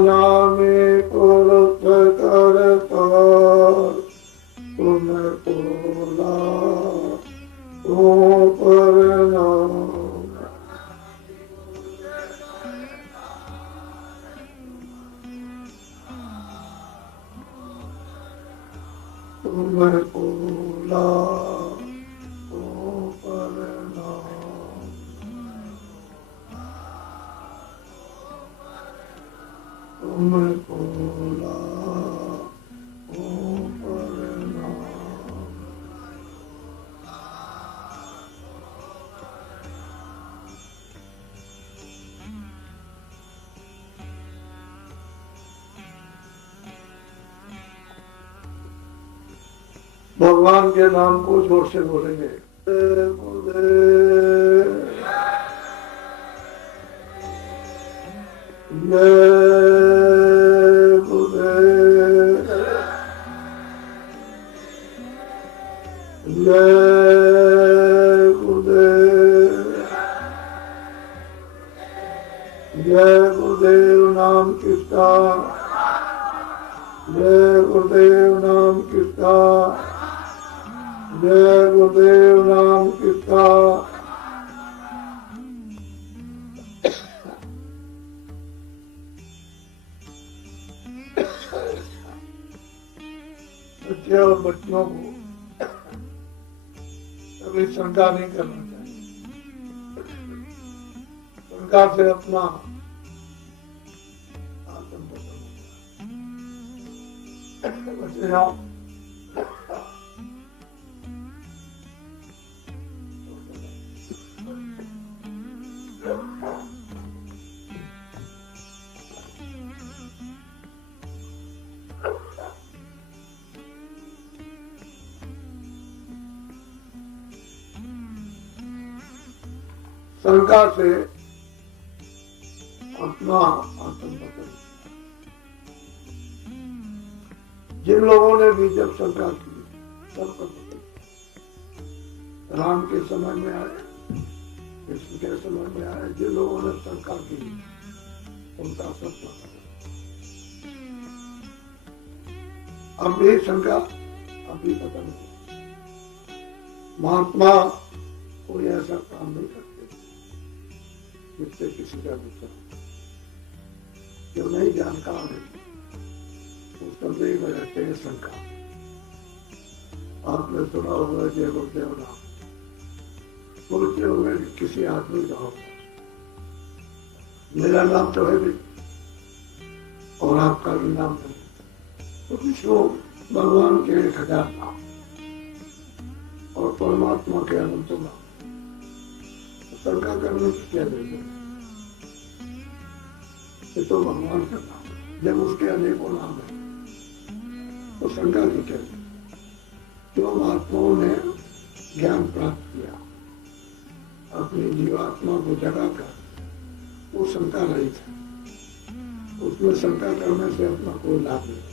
नामे कुरुत करता तुम बोला ओ परनाम तुम बोला ओ परनाम तुम बोला ओ परनाम भगवान के नाम को जोर से बोलेंगे। जय गुरुदेव नाम किसका, जय गुरुदेव नाम किसका, जय गुरुदेव नाम किसका। बच्चे और बच्चियों को कभी शंका नहीं करना चाहिए। शंका से अपना बच्चे जाओ शंका से अपना आत्मपतन। जिन लोगों ने भी जब शंका की सबका पतन, राम के समय में आए, कृष्ण के समय में आए, जिन लोगों ने शंका की उनका सब पतन। अब भी शंका अभी पतन है। महात्मा कोई ऐसा काम नहीं करते जिससे किसी का गुस्सा, जो नहीं जानकार है वो संदेह में रहते हैं। शंका आपने सुना होगा जय गुरुदेव नाम बोलते हुए किसी आदमी का होगा, मेरा नाम तो है भी और आपका भी नाम है, तो विष्णु भगवान के 1000 नाम और परमात्मा के अनंत नाम, शंका करने की क्या जरूरत? ये तो भगवान का नाम है, जब उसके अनेकों नाम है तो शंका की क्या जरूरत? जो महात्माओं ने ज्ञान प्राप्त किया, अपनी जीवात्मा को जगाकर, वो शंका रही थी। उसमें शंका करने से अपना कोई लाभ नहीं।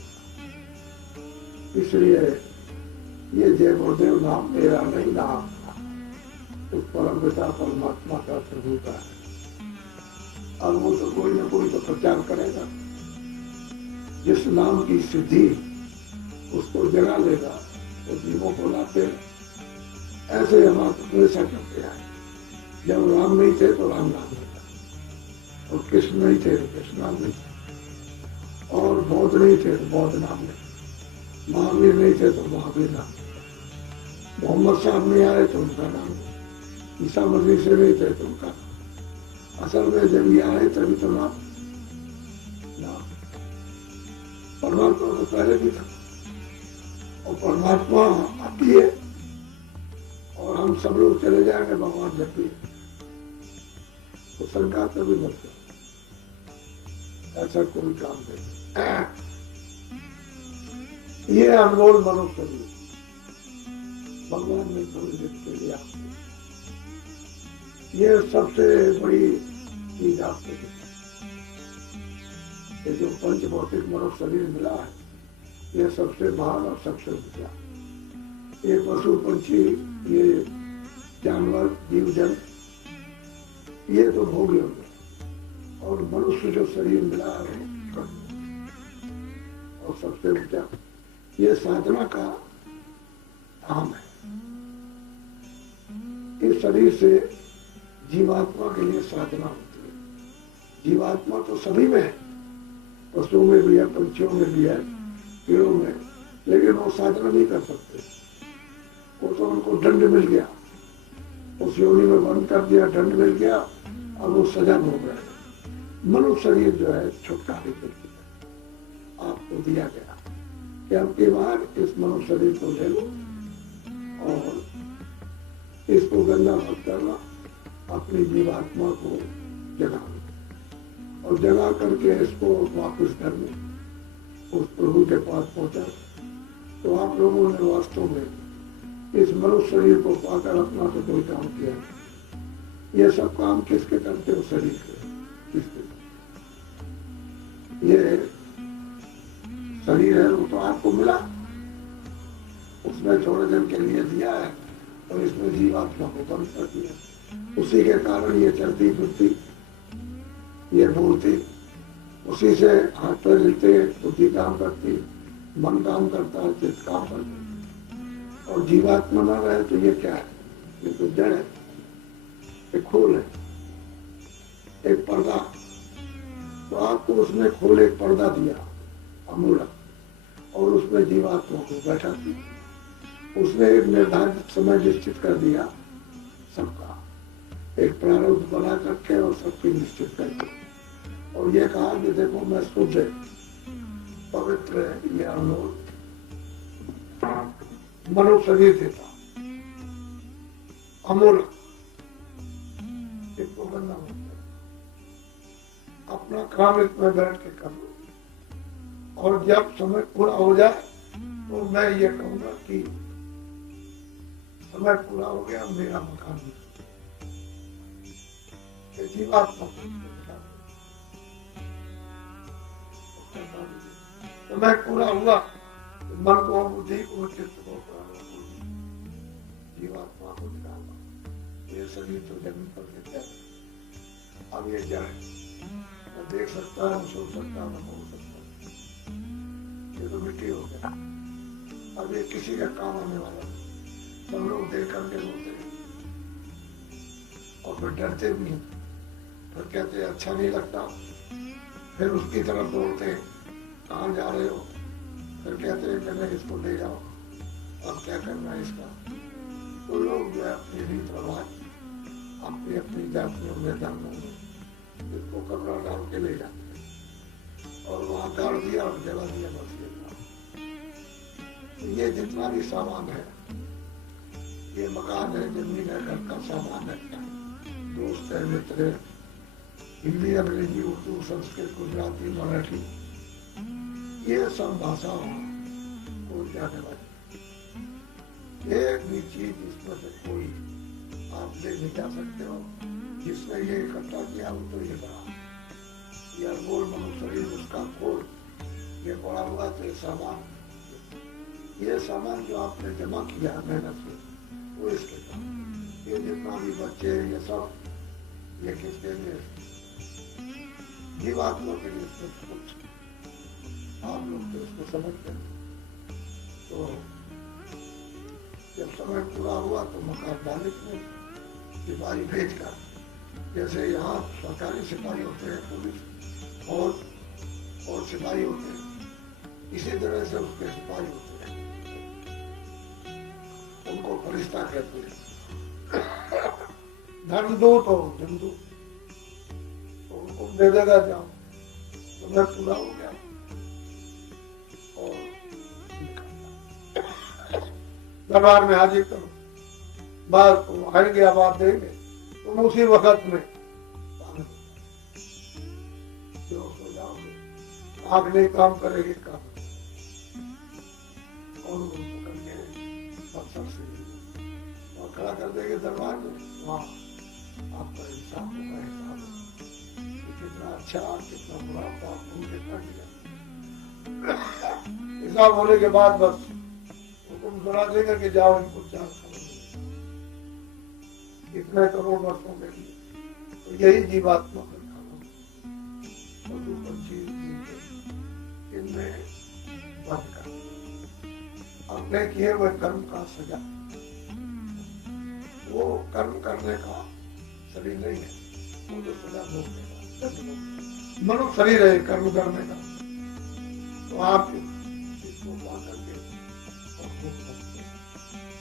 इसलिए ये जय गुरुदेव नाम मेरा नहीं नाम, उस परम पिता परमात्मा का प्रभु का है। अब वो तो कोई ना कोई तो प्रचार करेगा, जिस नाम की सिद्धि उसको जगा लेगा, वो जीवों को लाते। ऐसे हम हमेशा करते आए। जब राम नहीं थे तो राम नाम नहीं था, और कृष्ण नहीं थे तो कृष्ण नाम नहीं था, और बौद्ध नहीं थे तो बौद्ध नाम नहीं, महावीर नहीं थे तो महावीर नाम, मोहम्मद साहब नहीं आए तो उनका नाम, ईसा मसीह से नहीं थे तो उनका। असल में जब ये आए तभी तो नाम परमात्मा तो पहले भी था, और परमात्मा अभी है, और हम सब लोग चले जाएंगे भगवान जब भी, तो शंका कभी मत करो, ऐसा कोई काम नहीं। ये अनमोल मनुष्य भी भगवान ने थोड़ी देर के लिए आपको, ये सबसे बड़ी चीज आपको, ये जो पंच भौतिक मनुष्य शरीर मिला है, ये सबसे महान और सबसे ऊंचा। ये पशु पंछी, ये जानवर जीव जन, ये तो भोग योग्य, और मनुष्य जो शरीर मिला है और सबसे ऊंचा। ये साधना का धाम है। इस शरीर से जीवात्मा के लिए साधना होती है। जीवात्मा तो सभी में है, पशुओं में भी है, पंछियों में भी है, कीड़ों में, लेकिन वो साधना नहीं कर सकते। वो तो उनको दंड मिल गया, उस योनि में बंद कर दिया, दंड मिल गया, अब वो सजा भोग रहे हैं। मनुष्य शरीर जो है छुटकारे के लिए आपको दिया गया कि आपके बार इस मनुष्य शरीर को ले लो और इसको गंदा मत करना, अपनी जीवात्मा को जगाओ और जगा करके इसको वापस घर में उस प्रभु के पास पहुंचा। तो आप लोगों ने वास्तव में इस मनुष्य शरीर को पाकर अपना तो कोई काम किया। ये सब काम किसके करते हो? शरीर के। किसके? ये शरीर है वो तो आपको मिला, उसने थोड़े दिन के लिए दिया है और इसमें जीवात्मा को बंद कर दिया। उसी के कारण ये चलती फिरती, ये बोलती, उसी से हाथ पैर हिलते, बुद्धि काम करती, मन काम करता है, चित्त काम करता है। और जीवात्मा न रहे तो ये क्या है? ये तो जड़ है, एक खोल है, एक पर्दा। तो आपको उसमें खोल एक पर्दा दिया अमूलक, और उसमें जीवात्मा को बैठा दिया। उसने एक निर्धारित समय निश्चित कर दिया सबका, एक प्रारूप बना करके और सबकी निश्चित करके, और ये कहा कि देखो मैं शुद्ध है, पवित्र है, ये अनमोल मनुष्य शरीर देता अमूलक, इसको करना होता है। अपना काम इसमें बैठ के कर लो, और जब समय पूरा हो जाए तो मैं ये कहूंगा कि समय पूरा हो गया, मेरा मकान जीवात्मा समय पूरा हुआ तो मन को, बुद्धि को, चित्त को, जीवात्मा को निकाला। ये शरीर तो जमीन पर गिरता है, अब ये जड़ है, मैं देख सकता हूँ, सोच सकता हूँ, बोल सकता हूँ, ये तो मिट्टी हो गया। अब ये किसी का काम आने वाला है। सब लोग देख करके रोते हैं और फिर डरते भी हैं, फिर कहते हैं अच्छा नहीं लगता, फिर उसकी तरफ दौड़ते हैं, कहाँ जा रहे हो? फिर कहते हैं कि नहीं इसको ले जाओ, अब क्या करना है इसका। तो लोग जो है अपनी रीत रवाज, अपनी अपनी जातियों में, धर्मों में इसको कपड़ा डाल के ले जाते हैं और वहां गाड़ दिया और जला दिया, बस ये। तो ये जितना भी सामान है, ये मकान है, जमीन है, घर का सामान है, दोस्त है, मित्र है, हिंदी, अंग्रेजी, उर्दू, संस्कृत, गुजराती, मराठी, ये सब भाषा को जाने वाली। एक भी चीज इसमें से कोई आप ले नहीं जा सकते हो। जिसने ये इकट्ठा किया वो तो ये बड़ा, ये अनमोल मनुष्य शरीर, उसका खोल ये बड़ा हुआ। तो ये सामान जो आपने जमा किया मेहनत से, वो इसके काम। ये जितना भी बच्चे, ये सब ये किसके लिए? जीवात्मा के लिए। कुछ आप लोग तो इसको समझते हैं। तो जब समय पूरा हुआ तो मकान मालिक ने सिपाही भेजकर, जैसे यहाँ सरकारी सिपाही होते हैं, पुलिस और सिपाही होते हैं, इसी तरह से उसके सिपाही होते हैं, उनको फरिश्ता कहते हैं। धर्मदूत हो, धर्मदूत, तो उनको दे देगा जाओ, तो मैं पूरा हो गया और दरबार में हाजिर करो, बात को हट गया, बात देंगे तुम उसी वक्त में सो जाओगे, आंख नहीं काम करेगी, काम और खड़ा कर देंगे दरबार में। वहाँ आपका इंसान होगा, हिसाब कितना अच्छा, कितना बुरा, कितना किया। हिसाब होने के बाद बस हुक्म सुना देगा कि जाओ इनको चार इतने करोड़ वर्षों के लिए। तो यही जीवात्मा का काम, इनमें अपने किए हुए कर्म का सजा, वो कर्म करने का शरीर नहीं है, वो जो सजा भोगने का मनुष्य शरीर है कर्म करने का। तो आप इसको ला करके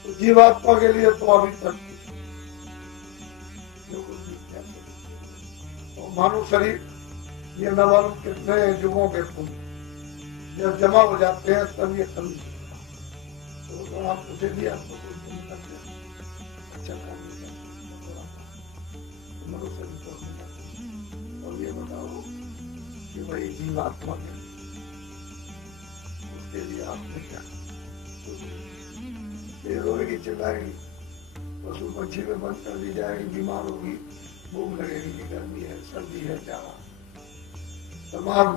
तो जीवात्मा के लिए तो अभी तक तो मानव शरीर ये न मालूम कितने युगों के फूल जब जमा हो जाते हैं तब ये कमी तो आप उसे भी आपको अच्छा काम मनुष्य और ये बताओ कि भाई जीवात्मा है उसके लिए आपने क्या ये रोएगी चिल्लाएगी, पशु पंछी में बंद कर दी जाएगी, बीमार होगी, भूख लगेगी, गर्मी है, सर्दी है, जाड़ा तमाम,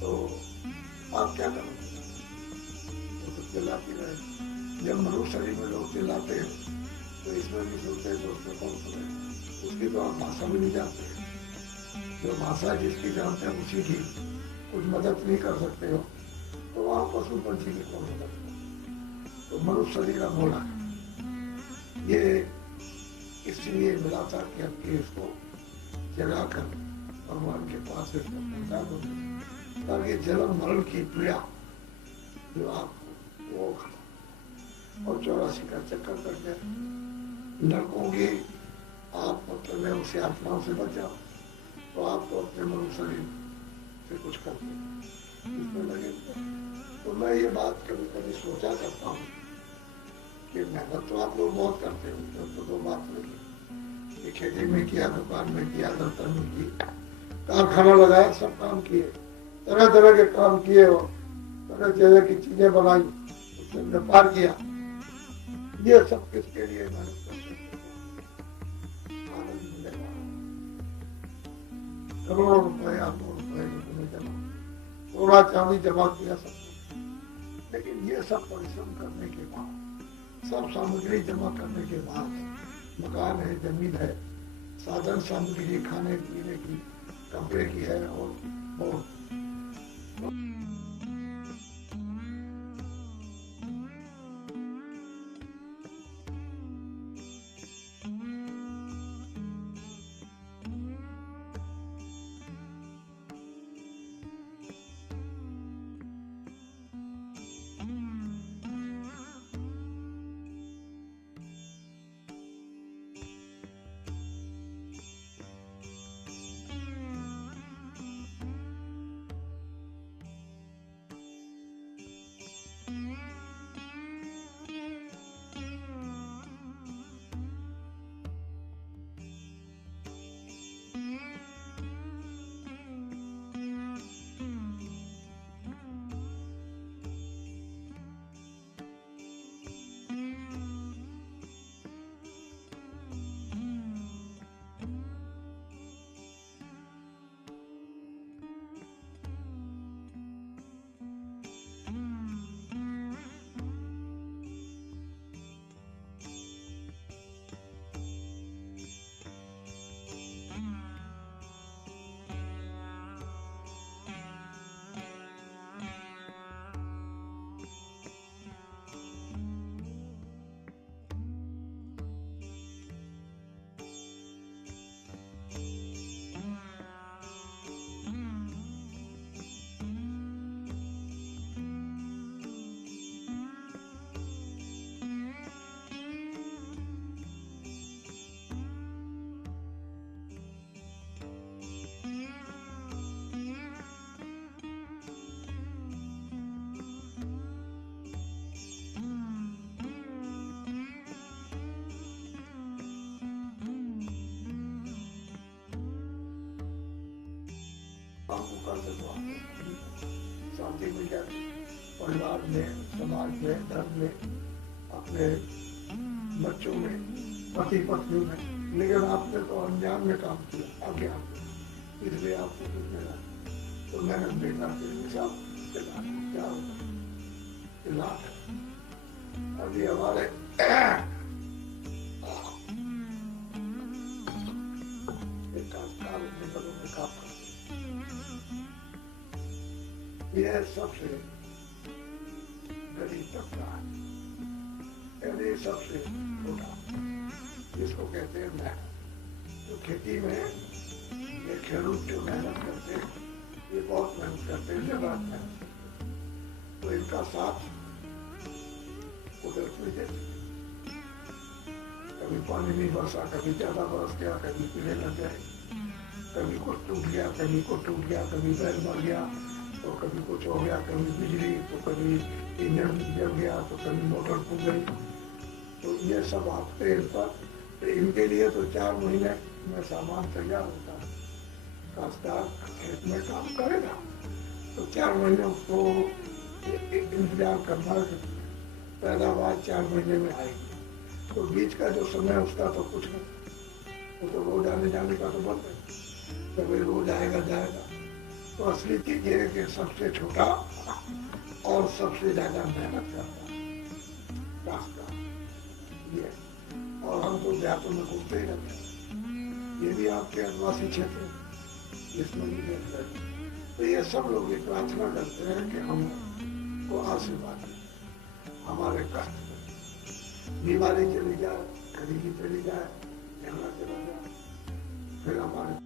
तो आप क्या करोगे? तो चिल्लाती रहे। जब मनुष्य शरीर में लोग चिल्लाते हैं तो इसमें भी सुनते हैं तो उसमें कौन सुने, उसकी तो आप भाषा भी नहीं जानते, जो भाषा जिसकी जानते हैं उसी की कुछ मदद नहीं कर सकते हो, तो वहाँ पशु पंछी की कौन मदद करो? तो मनुष्य शरीर का बोला ये इसलिए मिला था कि आपके इसको जगाकर भगवान के पास इसको पहुंचा दो ताकि जन्म मरण की पीड़ा जो आपको वो खत्म और 84 का चक्कर कर दे नरकों की आप मतलब में उसे आत्माओं से बचाओ, तो आपको अपने मनुष्य शरीर से कुछ करते इसमें लगे। तो मैं ये बात कभी कभी सोचा करता हूँ कि मेहनत तो आप लोग बहुत करते हो, तो दो बात नहीं कि खेती में किया, दुकान में किया, दफ्तर में की, कारखाना लगाया, सब काम किए, तरह तरह के काम किए हो, तरह तरह की चीजें बनाई, उससे व्यापार किया, ये सब किसके लिए मेहनत करते आनंद मिलेगा, करोड़ों रुपए अरबों रुपए जमा, सोना चांदी जमा किया सब, लेकिन ये सब परिश्रम करने के बाद, सब सामग्री जमा करने के बाद, मकान है, जमीन है, साधन सामग्री खाने पीने की, कपड़े की है और बहुत आपको कर दो, शांति मिल जाती परिवार में, समाज में, धर्म में, अपने बच्चों में, पति पत्नी में, लेकिन आपने तो अनजान में काम किया, अज्ञान में, इसलिए आपको कुछ मिला। तो मैंने देखा कि सब क्या होगा अभी हमारे ये सबसे शरीर चलता है। ये सबसे छोटा इसको कहते हैं मेहनत। तो खेती में ये खेडूत जो मेहनत करते हैं, ये बहुत मेहनत करते हैं, जब रात मेहनत करते हैं। तो इनका साथ कुदरत में देते, कभी पानी नहीं बरसा, कभी ज्यादा बरस गया, कभी पीने लग गए, कभी कुछ टूट गया, कभी कुछ टूट गया, कभी बैल मर गया, तो कभी कुछ हो गया, कभी बिजली, तो कभी इंजन जल गया, तो कभी मोटर फूट गई। तो ये सब आते इन पर। तो इनके लिए तो 4 महीने में सामान तैयार होता है। काश्तकार खेत में काम करेगा तो 4 महीने उसको इंतजार करना है, पैदावार 4 महीने में आएगी। तो बीच का जो समय उसका तो कुछ नहीं, वो तो रोज आने जाने का तो बंद है, कभी रोज आएगा जाएगा। तो असली चीज ये है कि सबसे छोटा और सबसे ज्यादा मेहनत करता काश्तकार ये। और हम तो देहातों में घूमते ही रहते हैं, ये भी आपके आदिवासी क्षेत्र है, इसमें भी देख रहे हैं। तो ये सब लोग ये प्रार्थना करते हैं कि हमको आशीर्वाद दें, हमारे कष्ट बीमारी चली जाए, गरीबी चली जाए, झगड़ा चला जाए, फिर हमारे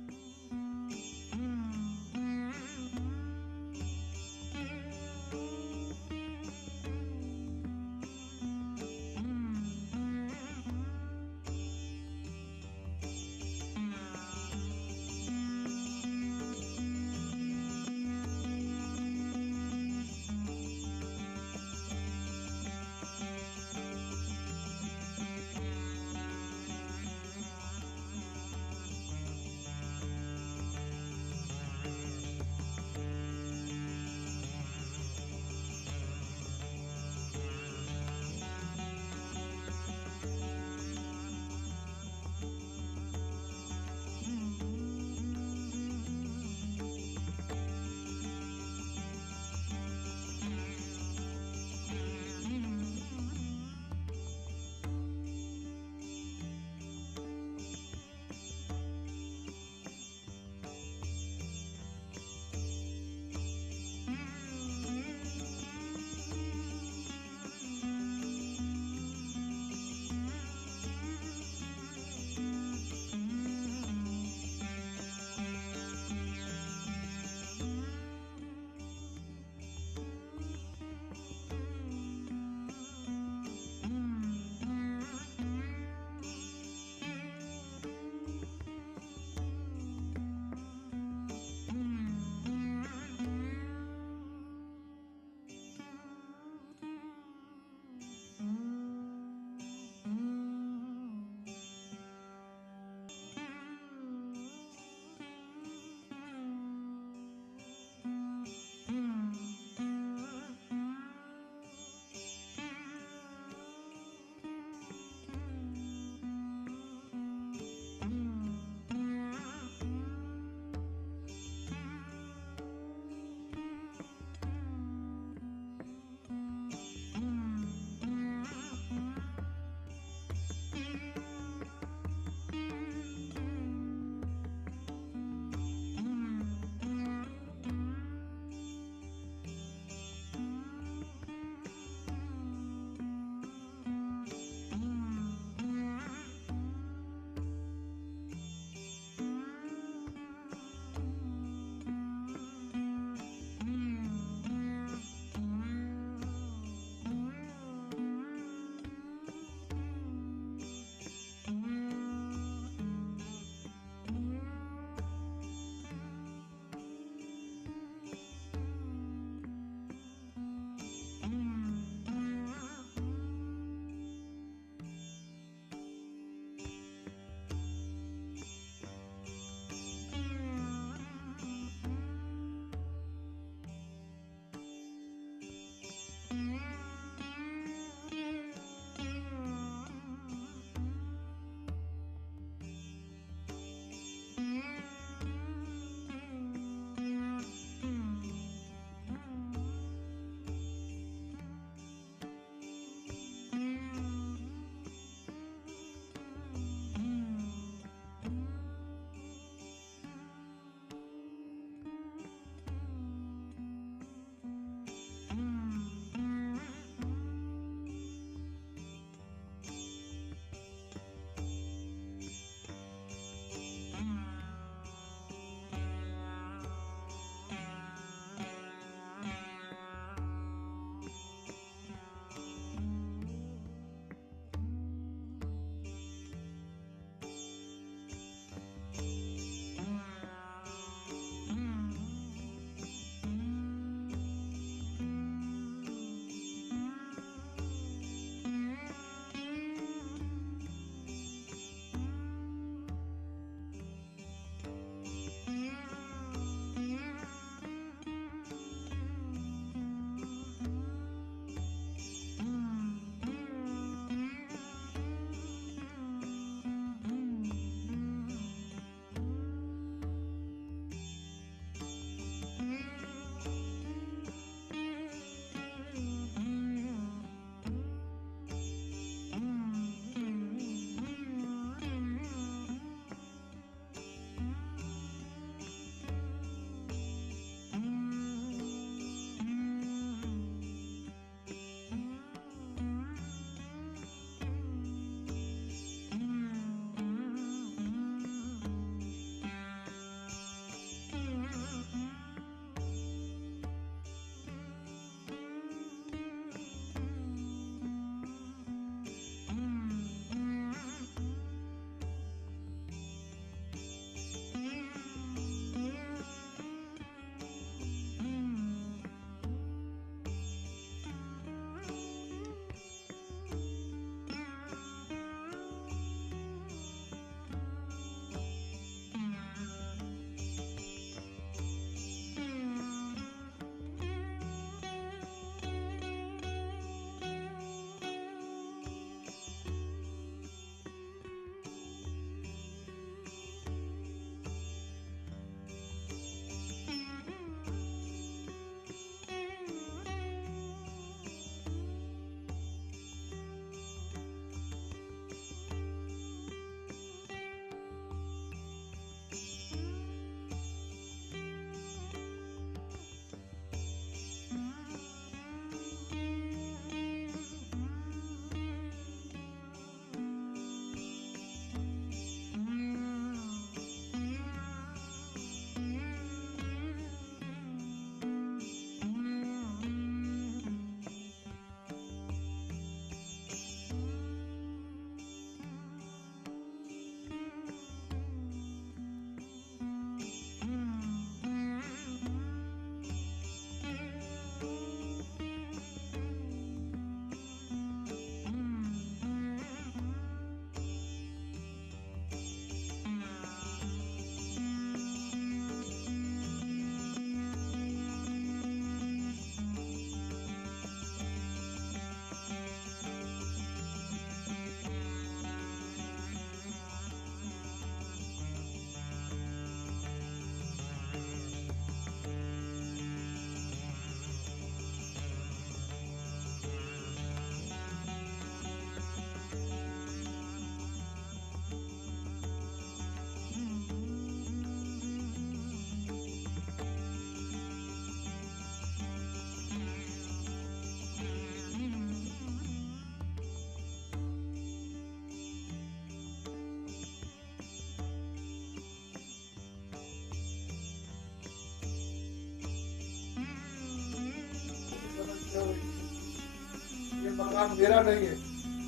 मकान मेरा नहीं है,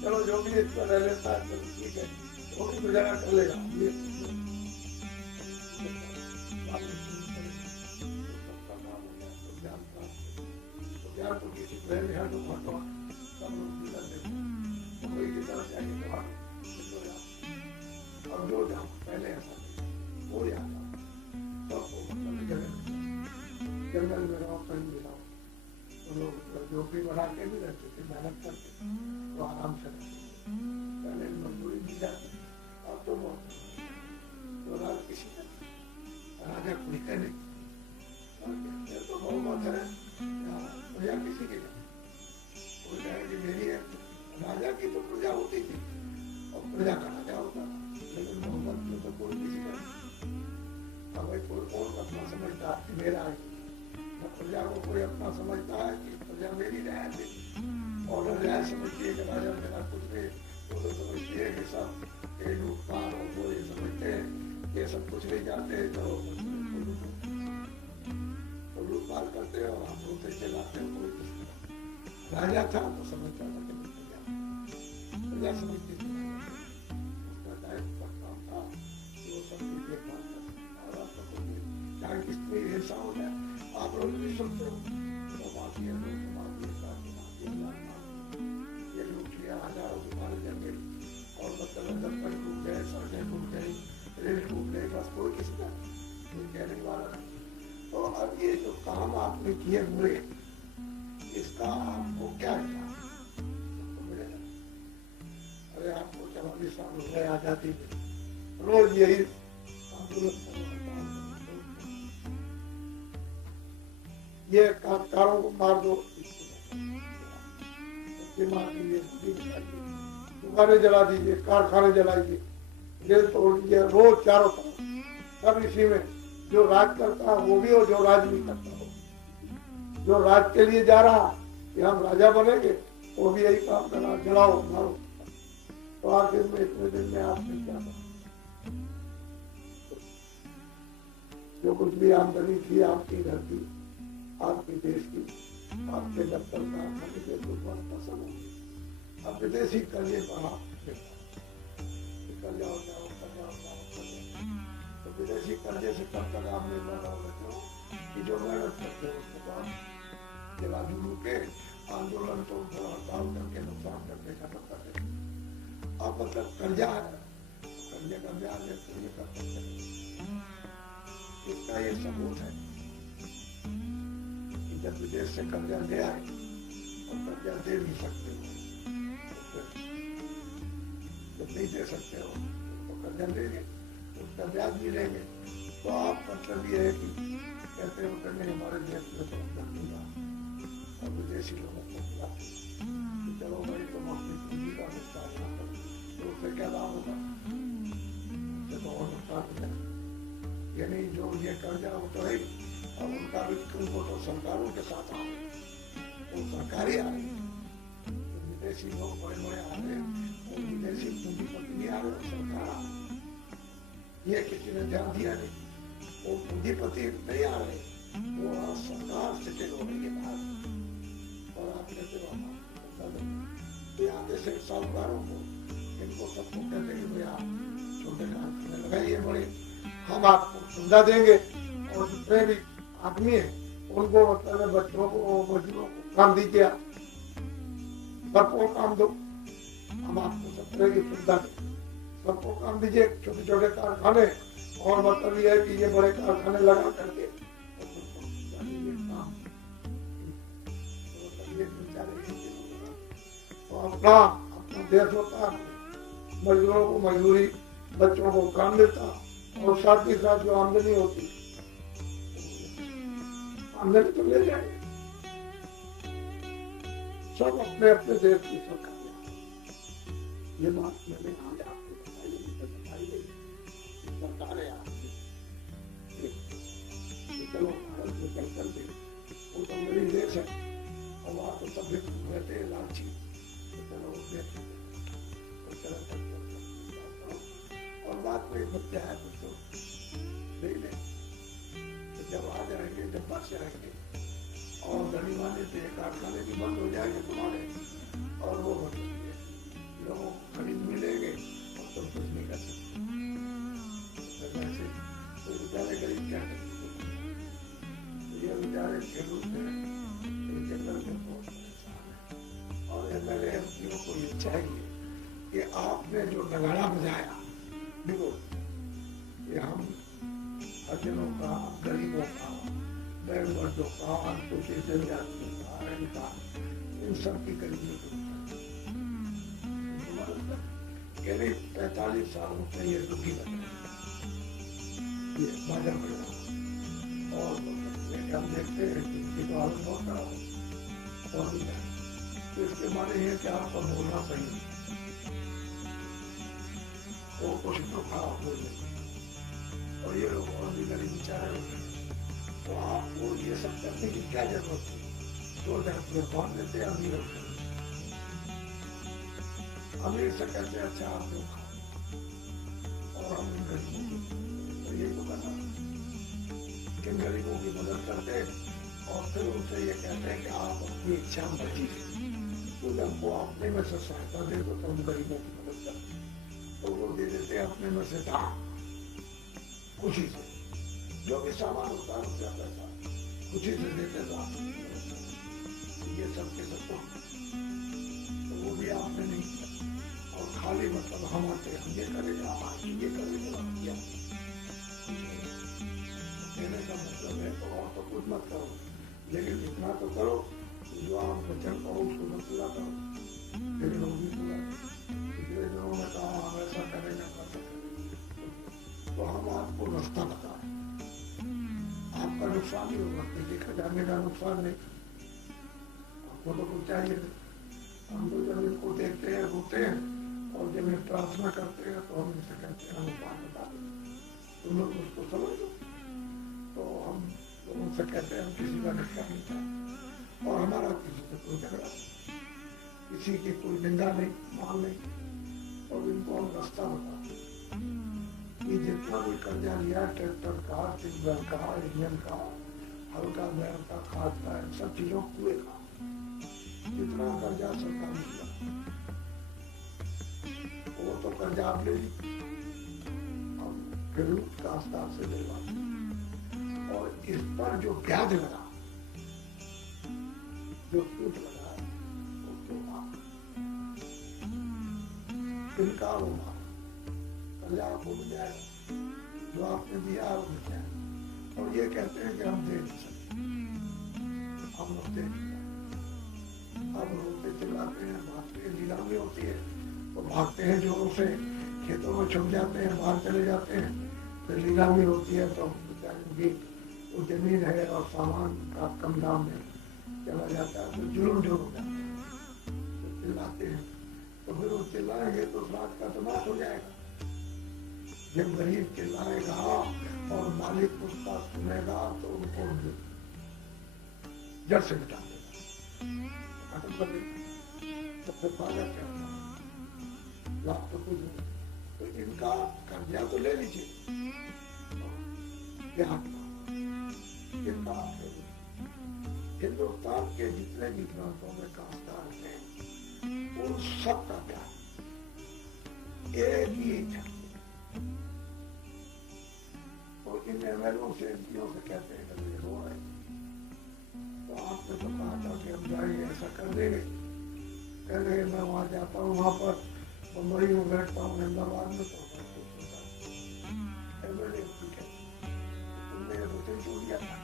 चलो जो भी इस पर रह लेता है चलो ठीक है, वो भी गुजारा कर लेगा। ये ज्ञान तो किसी प्रेम है तो भगवान सब लोग जीवन देते, कोई की तरफ जाएंगे तो हाँ अब जो जाओ पहले ऐसा हो जाता सबको मतलब जंगल में रहो कहीं भी रहो, तो लोग झोपड़ी बना के भी रहते थे, मेहनत करके तो आराम से रहते, पहले मजदूरी दी जाती, अब तो बहुत तो राज किसी का राजा कोई है नहीं, तो बहुमत है प्रजा किसी की नहीं, प्रजा की मेरी है, राजा की तो प्रजा होती थी और प्रजा का राजा होता था, लेकिन बहुमत में तो कोई किसी का नहीं। अब भाई कोई कौन अपना समझता है मेरा है, प्रजा को कोई अपना समझता है कि प्रजा मेरी रहा है और रहा समझती है कि राजा मेरा कुछ नहीं, वो तो समझती है कि सब ये लूटपाट और वो ये समझते हैं ये सब कुछ नहीं जानते हैं, चलो तो लूटपाट करते हैं और हम रोते चलाते हैं, कोई कुछ राजा था तो समझता था कि प्रजा समझती थी, उसका दायित्व का काम था वो सब कुछ देखभाल करता, और आपका कोई चाहे कितनी हिंसा हो जाए आप रोज भी सुनते हो ये लूट लिया, हजारों की मारे जंगल और मतलब दर्पण टूट गए, सड़कें टूट गई, रेल टूट गई, बस कोई किसी का कोई कहने वाला नहीं। तो अब ये जो काम आपने किए हुए इसका आपको क्या क्या तो मिलेगा? अरे आपको 44 साल हो गए आजादी में, रोज यही आंदोलन, ये कारों को मार दो, दुकानें जला दीजिए, कारखाने जलाइए, जेल तोड़ दीजिए, रोज चारों तरफ सब इसी में, जो राज करता है वो भी और जो राज नहीं करता हो, जो राज के लिए जा रहा कि हम राजा बनेंगे वो भी यही काम कर रहा, जलाओ मारो, तो आखिर में इतने दिन में आपने क्या करा? जो कुछ भी आमदनी थी आपकी घर की, आपके देश की, आपके दफ्तर का के पसंद है, अब विदेशी कर्जे बढ़ा कर्जा हो जाओ, तो विदेशी कर्जे से कब तक आप निर्भर रहोगे कि जो मेहनत करते हो उसके बाद जला जुलू के आंदोलन तो हड़ताल करके नुकसान करके खत्म कर देते, अब मतलब कर्जा है, कर्जे का ब्याज है तो ये कर सकते हैं, इसका ये सबूत है जब विदेश से कर्जा ले आए और कर्जा दे नहीं सकते हो, जब नहीं दे सकते हो तो कर्जा लेंगे, उसका ब्याज भी लेंगे, तो आप मतलब ये है कि कहते हो कि नहीं हमारे देश में तो अंदर मिला और विदेशी लोगों को मिला, चलो भाई तुम अपनी पूंजी का नुकसान ना करो, तो उससे क्या लाभ होगा? उससे बहुत नुकसान हो जाए, यानी जो ये कर्जा हो तो है और उनका भी उनको तो सरकारों के साथ आ रहे, वो सरकारी आ रही, तो विदेशी लोग बड़े बड़े आ रहे, और विदेशी पूंजीपति नहीं आ रहे, सरकार आ रही, ये किसी ने ध्यान दिया नहीं, वो पूंजीपति नहीं आ रहे, वो सरकार से हो रही है बाहर, और आप कहते हो यहाँ जैसे साहूकारों को इनको सबको कहते हैं भैया छोटे कारखाने लगाइए बड़े, हम आपको सुविधा देंगे, और जितने भी आदमी है उनको मतलब बच्चों को मजदूरों को काम दीजिए, सबको काम दो, हम आपको सब तरह की सुविधा दें, सबको काम दीजिए, छोटे छोटे कारखाने, और मतलब ये है कि ये बड़े कारखाने लगा करके तो अपना देश होता, मजदूरों को मजदूरी, बच्चों को काम देता, और साथ ही साथ जो आमदनी होती आमदनी तो ले जाएंगे, सब अपने अपने देश की सरकार, ये बात मैंने आज आपको बताई गई, सरकारें आपकी चलो भारत में चल कर दे, वो तो मेरी देश है और वहाँ तो सब रहते हैं लालची, तो चलो देश और बात में बच्चा है तो नहीं ले, तो जब आ जाएंगे, जब बच जाएंगे और गरीबाने से कारखाने भी बंद हो जाएंगे तुम्हारे, और वो मतलब ये लोगों को खरीद मिलेंगे और तुम कुछ नहीं कर सकते। वैसे तो बेचारे गरीब क्या करेंगे? ये बेचारे खेडूत हैं, जंगल में बहुत परेशान है। और एमएलए एमपीओ को ये चाहिए कि आपने जो नगाड़ा बजाया, देखो ये हम हरिजनों का, गरीबों का, बैकवर्डों का, अनुसूचित जनजातियों का, इनका, इन सब की गरीबी को करीब 45 सालों से ये दुखी बन ये बाजा बजा और हम देखते हैं कि इनकी तो हालत बहुत खराब है। और तो इसके बारे में कि आपको बोलना सही है, वो कुछ तो खराब बोलने और ये लोग और भी गरीब बेचारे होते हैं, तो आपको ये सब करने की क्या जरूरत है? 2000 रुपये कौन देते हैं? अमीर होते हैं, अमीर से कहते हैं अच्छा आप लोग खाओ, और हम गरीबों को तो यही तो करना, किन गरीबों की मदद करते और फिर उनसे ये कहते हैं कि आप अपनी इच्छा मर्जी से, तो जब वो अपने में से सहायता दे तो हम गरीबों की मदद करते, तो वो दे देते हैं अपने में से दान, खुशी से, जो भी सामान होता है उसका पैसा खुशी से देते दान। ये सब के सब तो वो भी आपने नहीं किया, और खाली मतलब हम आते हम ये करेंगे, ये करेंगे, देने का मतलब है तो और तो कुछ मत करो, लेकिन इतना तो करो जो आप वचन करो उसको मत पूरा करो। फिर लोग भी पूरा पिछले दिनों में कहा हम ऐसा करेंगे, तो हम आपको रास्ता बताएं, आपका नुकसान ही होगा, किसी खजाने का नुकसान नहीं, आपको तो कुछ चाहिए नहीं। हम तो जब इनको देखते हैं, रोते हैं, और जब ये प्रार्थना करते हैं तो हम इनसे कहते हैं हम उपाय बता दें, तुम लोग उसको समझ लो। तो हम लोगों से कहते हैं हम किसी का नुकसान नहीं चाहते, और हमारा किसी से कोई झगड़ा, किसी की कोई निंदा नहीं, मान नहीं, और इनको हम रास्ता बताते हैं कि जितना भी कर्जा लिया, ट्रैक्टर का, टिप्पर का, इंजन का, हल्का बैल का, खाद का, सब चीजों कुएं का, जितना कर्जा सरकार मिला वो तो कर्जा आप ले लीजिए, हम फिर उसका आस्था से दिलवाते, और इस पर जो ब्याज लगा, जो सूद लगा उसको माफ, इनका वो माफ, कर्जा आपको मिल जाएगा, जो आपने दिया वो मिल जाएगा। और ये कहते हैं कि हम दे नहीं सकते, हम लोग दे नहीं सकते, अब रोते चिल्लाते हैं, भागते हैं, नीलामी होती है तो भागते हैं जोरों से, खेतों में छुप जाते हैं, बाहर चले जाते हैं, फिर नीलामी होती है तो बेचारे वो जमीन है और सामान का कम दाम में चला जाता है, तो जुर्म जो हो जाते हैं, तो चिल्लाते हैं, तो फिर वो चिल्लाएंगे तो रात का तो नाश हो जाएगा। जब गरीब चिल्लाएगा और मालिक उसका सुनेगा तो उनको जड़ से मिटा देगा, खत्म कर देगा, तो फिर फायदा क्या होगा? लाभ तो कुछ नहीं। तो इनका कर्जा तो ले लीजिए, हिंदुस्तान के जितने भी प्रांतों में कामगार हैं उन सब का प्यार एक ही है। तो इन एमएलओ से एमपीओ से कहते हैं कि ये हो रहे, तो आपने तो कहा था कि हम जाएंगे ऐसा कर देंगे, कह रहे मैं वहां जाता हूँ, वहां पर बम्बई में बैठता हूँ, अहमदाबाद में, तो एमएलए तुमने वचन छू लिया था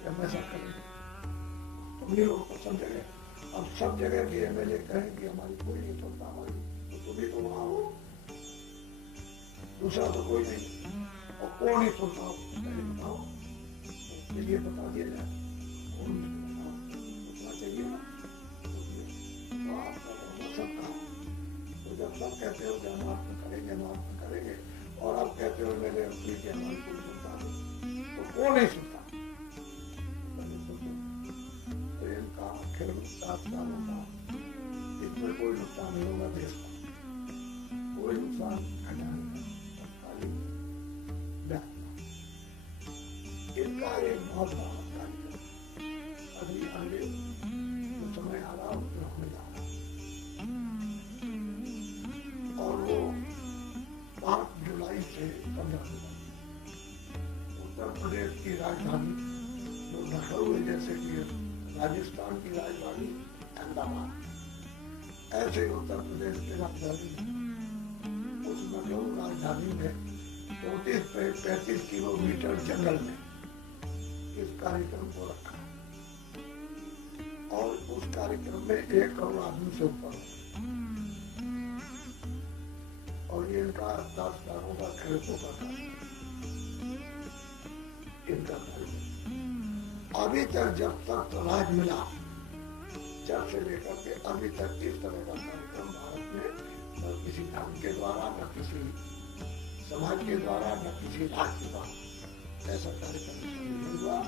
हम ऐसा करेंगे, तुम ही लोग सब जगह, अब सब जगह के एमएलए कहें कि हमारी कोई नहीं सुनता, हमारी तो तुम ही तो वहां हो, दूसरा तो कोई नहीं, और कौन नहीं सुनता हो बताओ, उसके लिए बता दिया जाए कौन सोचना चाहिए ना, तो आपका हो सकता है। तो जब सब कहते हो कि हम आपको करेंगे, हम आपको करेंगे, और आप कहते हो मेरे अपनी के हमारी कोई सुनता है, तो कौन नहीं सुनता? तो इनका खेल नुकसान होगा, इसमें कोई नुकसान नहीं होगा देश का, कोई नुकसान खजाने का, इनका एक बहुत बड़ा कार्यक्रम अभी आगे जो समय आ रहा है उसमें होने जा रहा है। की राजधानी जो लखनऊ है, जैसे कि राजस्थान की राजधानी अहमदाबाद, ऐसे ही उत्तर प्रदेश की राजधानी उस लखनऊ राजधानी में 34-35 किलोमीटर जंगल में इस कार्यक्रम को रखा और उस कार्यक्रम में 1 करोड़ आदमी से ऊपर, और ये इनका 10 लाखों का खर्चों का था इनका कार्यक्रम। अभी तक जब तक राज मिला, जब से लेकर के अभी तक इस तरह का कार्यक्रम भारत में न किसी धर्म के द्वारा, न किसी समाज के द्वारा, न किसी राज्य के द्वारा ऐसा कार्यक्रम नहीं हुआ।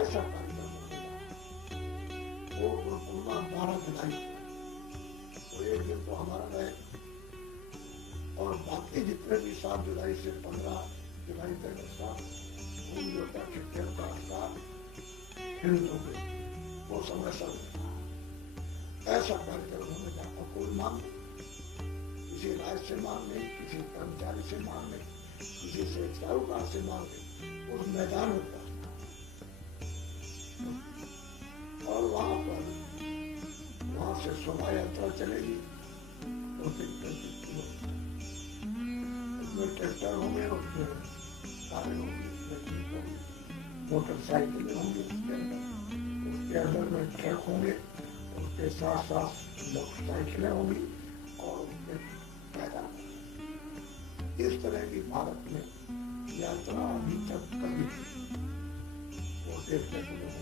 ऐसा कार्यक्रम वो पूर्णिमा 12 जुलाई, तो एक दिन तो हमारा रहे, और बाकी जितने भी 7 जुलाई से 15 जुलाई तक हिंदू के वो समय सब ऐसा कार्यक्रम होने जाता, कोई मांग नहीं, किसी राज्य से मांग नहीं, किसी कर्मचारी से मांग नहीं, किसी से साहूकार से मांग नहीं, उस मैदान में पहुंचना और वहां से शोभा यात्रा चलेगी 2-3 किलोमीटर, उसमें ट्रैक्टर होंगे, उसमें कारें होंगी, मोटरसाइकिलें होंगी, उसके अंदर में ट्रक होंगे, उसके साथ साथ मोटरसाइकिलें होंगी और उसके पैदल। इस तरह की भारत में यात्रा अभी तक कभी वो देखने को नहीं।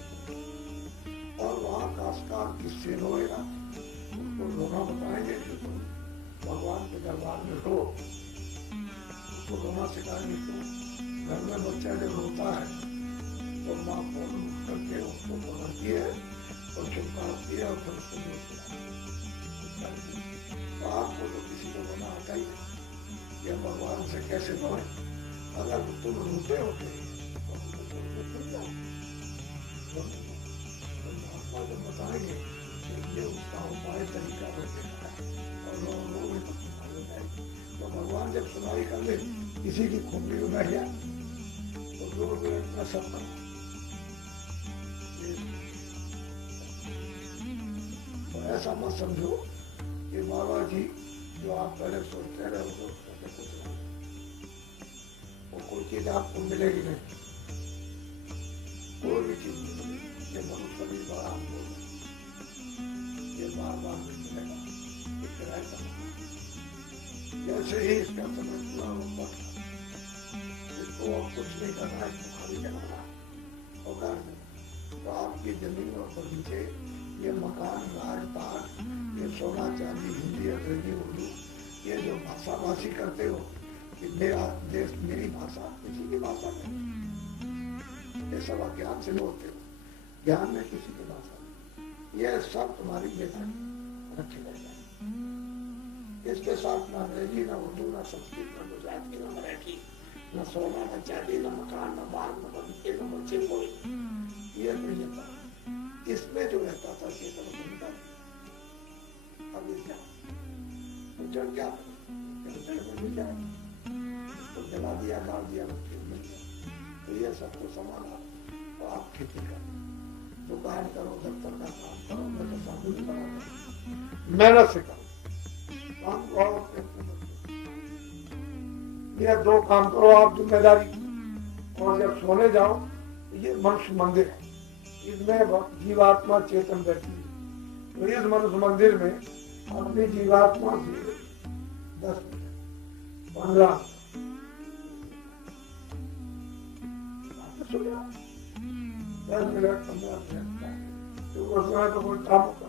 और वहाँ खासकार किससे रोएगा, उसको रोना बताएंगे कि तुम भगवान के दरबार में रो, उसको रोना सिखाएंगे। क्यों घर में बच्चा जब रोता है तो माँ फोन करके उसको पकड़ती है और चुपकाती है और फिर उसको तो आपको तो किसी को रोना आता ही है कि भगवान से कैसे रोए। अगर तुम रोते होते तो जब बताएंगे ये उसका उपाय तरीका बचेगा और लोग तो भगवान जब सुनाई कर ले किसी की खुंडी में बैठ जाए तो दूर में इतना सब तो ऐसा मत समझो कि बाबा जी जो आप पहले सोचते रहे हो वो कोई चीज आपको मिलेगी नहीं, कोई भी चीज नहीं मिलेगी। ये मनुष्य भी बड़ा हमको ये बार बार मिलेगा, जैसे ही इसका समय पूरा होगा इसको अब कुछ नहीं करना है, इसको खाली करना होगा। तो आपकी जमीन और बगीचे, ये मकान, राजपाट, ये सोना चांदी, हिंदी अंग्रेजी उर्दू, ये जो भाषा भाषी करते हो कि मेरा देश मेरी भाषा, किसी की भाषा नहीं, ये सब अज्ञान से बोलते हो, ज्ञान में किसी की भाषा नहीं, ये सब तुम्हारी बेटा रखी रह जाए। इसके साथ ना अंग्रेजी, ना उर्दू, ना संस्कृत, ना गुजराती, ना मराठी, न सोना, न चांदी, न मकान, न बाग, न बगीचे, न बच्चे, कोई ये नहीं था। इसमें जो रहता था चेतन बनता, अब क्या जड़ क्या तो जला दिया, डाल दिया, मिल गया। तो ये सब तो समाना। तो आप खेती करो, दुकान करो, दफ्तर का काम करो, मैं तो साधु नहीं बना, मेहनत से करो, काम करो, ये 2 काम करो आप जिम्मेदारी। और जब सोने जाओ ये मनुष्य मंदिर है, इसमें जीवात्मा चेतन बैठी है। तो इस मनुष्य मंदिर में अपनी जीवात्मा से 10 मिनट 15 तो उसमें तो कोई काम होता।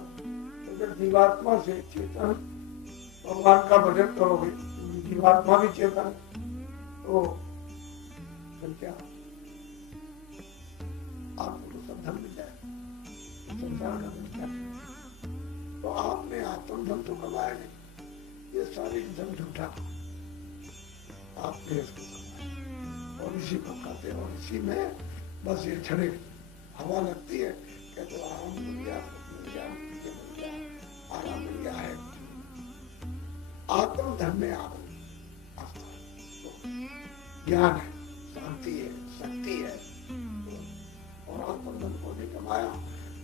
तो जब जीवात्मा से चेतन भगवान का भजन करोगे, जीवात्मा भी चेतन, तो फिर क्या आपको तो सब धन मिल जाए, संसार का धन क्या। तो आपने आत्म धन तो कमाया नहीं, ये सारी धन झूठा आपने इसको कमाया और इसी को खाते और इसी में बस ये छड़े हवा लगती है कि तो आराम मिल गया, मिल गया, मिल गया, आराम मिल गया है। आत्म धन में आप ज्ञान है, शांति है, शक्ति है, आया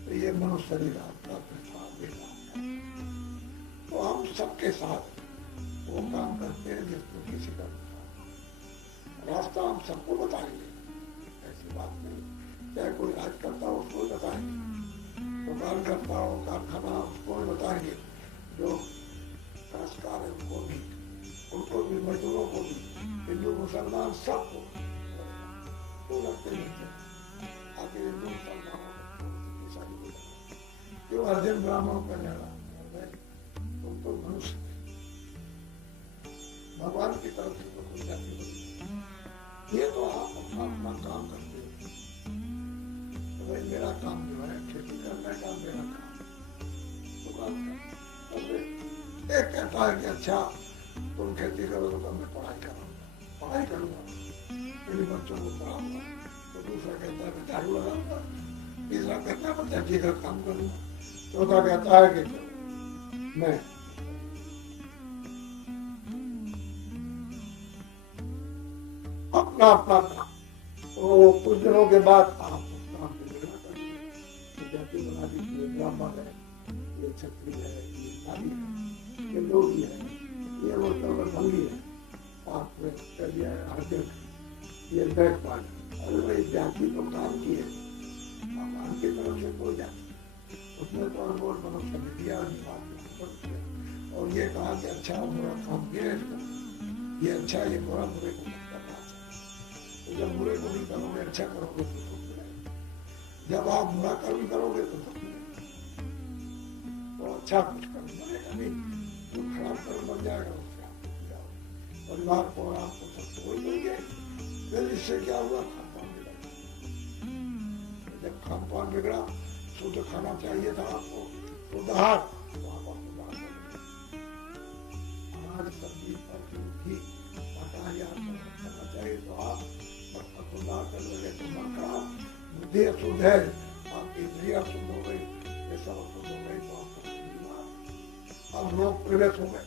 तो ये मनुष्य शरीर आपका बेकार है। तो हम सबके साथ वो काम करते हैं जिसको किसी का रास्ता हम सबको बताएंगे, ऐसी बात नहीं। चाहे कोई राज करता हो उसको बताएंगे, दुकान करता हो कारखाना उसको भी बताएंगे, जो काश्तकार है उनको भी, मजदूरों को भी, हिंदू मुसलमान सबको तो लगते नहीं। आगे हिंदू मुसलमानों को जो अर्जुन ब्राह्मणों का लड़ा तुम तो मनुष्य भगवान की तरफ से तो कोई जाति नहीं। ये तो आप अपना अपना काम करते हो। तो भाई मेरा काम जो है खेती करने का, मेरा काम दुकान का। एक कहता है कि अच्छा तुम खेती करो तो मैं पढ़ाई करूंगा, मेरे बच्चों को पढ़ाऊंगा। तो दूसरा कहता है मैं झाड़ू लगाऊंगा, तीसरा कहता है मैं दर्जी का काम करूंगा, चौथा कहता है कि मैं अपना अपना काम। तो कुछ दिनों के बाद आप काम जाति बना दीजिए, ब्राह्मण है, ये क्षत्रिय है, ये नारी है, ये लोगी है, ये भंगी है, आप कर दिया है अर्जन, ये बैठ पाल। अरे भाई जाति तो काम की है, भगवान की तरफ से कोई जाति उसमें तो अनमोल मनुष्य ने दिया और ये कहा कि अच्छा बुरा काम किया है, ये अच्छा ये बुरा बुरे को मत करना चाहिए। तो जब बुरे को नहीं करोगे अच्छा करोगे तो सुख मिलेगा, जब आप बुरा कर्म करोगे तो दुख मिलेगा। तो अच्छा कुछ कर्म बनेगा नहीं, तो खराब कर्म बन जाएगा, उससे आप परिवार को और आपको सबको वही देंगे। फिर इससे क्या हुआ, खान पान बिगड़ा। जब खान पान बिगड़ा, शुद्ध खाना चाहिए था आपको, शुद्ध आहार, तो आप अनाज सब्जी घी करना चाहिए, तो आप कर लगे तो मन खराब, बुद्धि अशुद्ध है, आपकी इंद्रिया शुद्ध हो गई, ये सब अशुद्ध हो गई, तो आपका अब रोग प्रवेश हो गए।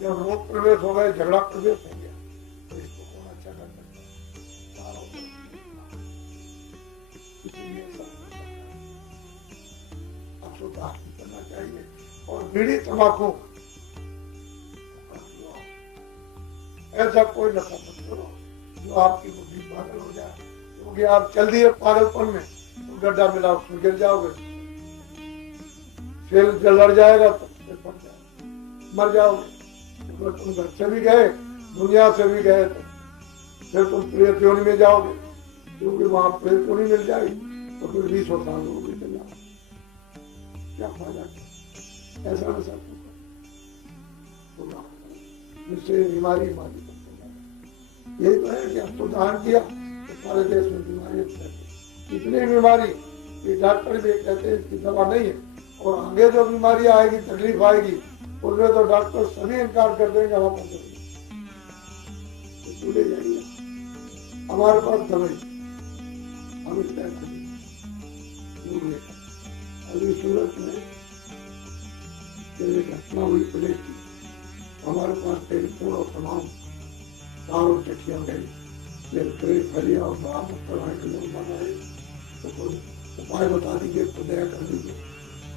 जब रोग प्रवेश हो गए, झगड़ा प्रवेश हो गया, तो इसको कौन अच्छा कर सकता है? इसीलिए सब अशुद्ध करना चाहिए। और बीड़ी तंबाकू ऐसा कोई नशा मत करो जो आपकी बुद्धि पागल हो जाए, क्योंकि आप चल दिए पागलपन में तो गड्ढा मिला उसमें गिर जाओगे, फिर लड़ जाएगा तो फिर बढ़ जाएगा, मर जाओगे। तो तुम घर से भी गए, दुनिया से भी गए, तो फिर तुम प्रेत योनि में जाओगे, क्योंकि वहां प्रेत योनि मिल जाएगी, तो फिर 20 साल होगी चला, क्या फायदा? ऐसा नशा जिससे बीमारी हमारी यही तो है कि अब तो दान किया तो सारे देश में बीमारी इतनी बीमारी कि डॉक्टर भी कहते हैं इसकी दवा नहीं है, और आगे जो बीमारी आएगी, तकलीफ आएगी, उसमें तो डॉक्टर सभी इनकार कर देंगे, हम ले जाएंगे हमारे पास दवाई, हम इसका अभी सूरत में घटना हुई पुलिस की, हमारे पास टेलीफोन और तमाम चारों चिट्ठियां गई, फरिया और बड़ा मुख्तराए के लोग बनाए, तो कोई उपाय बता दीजिए, तो दया कर दीजिए।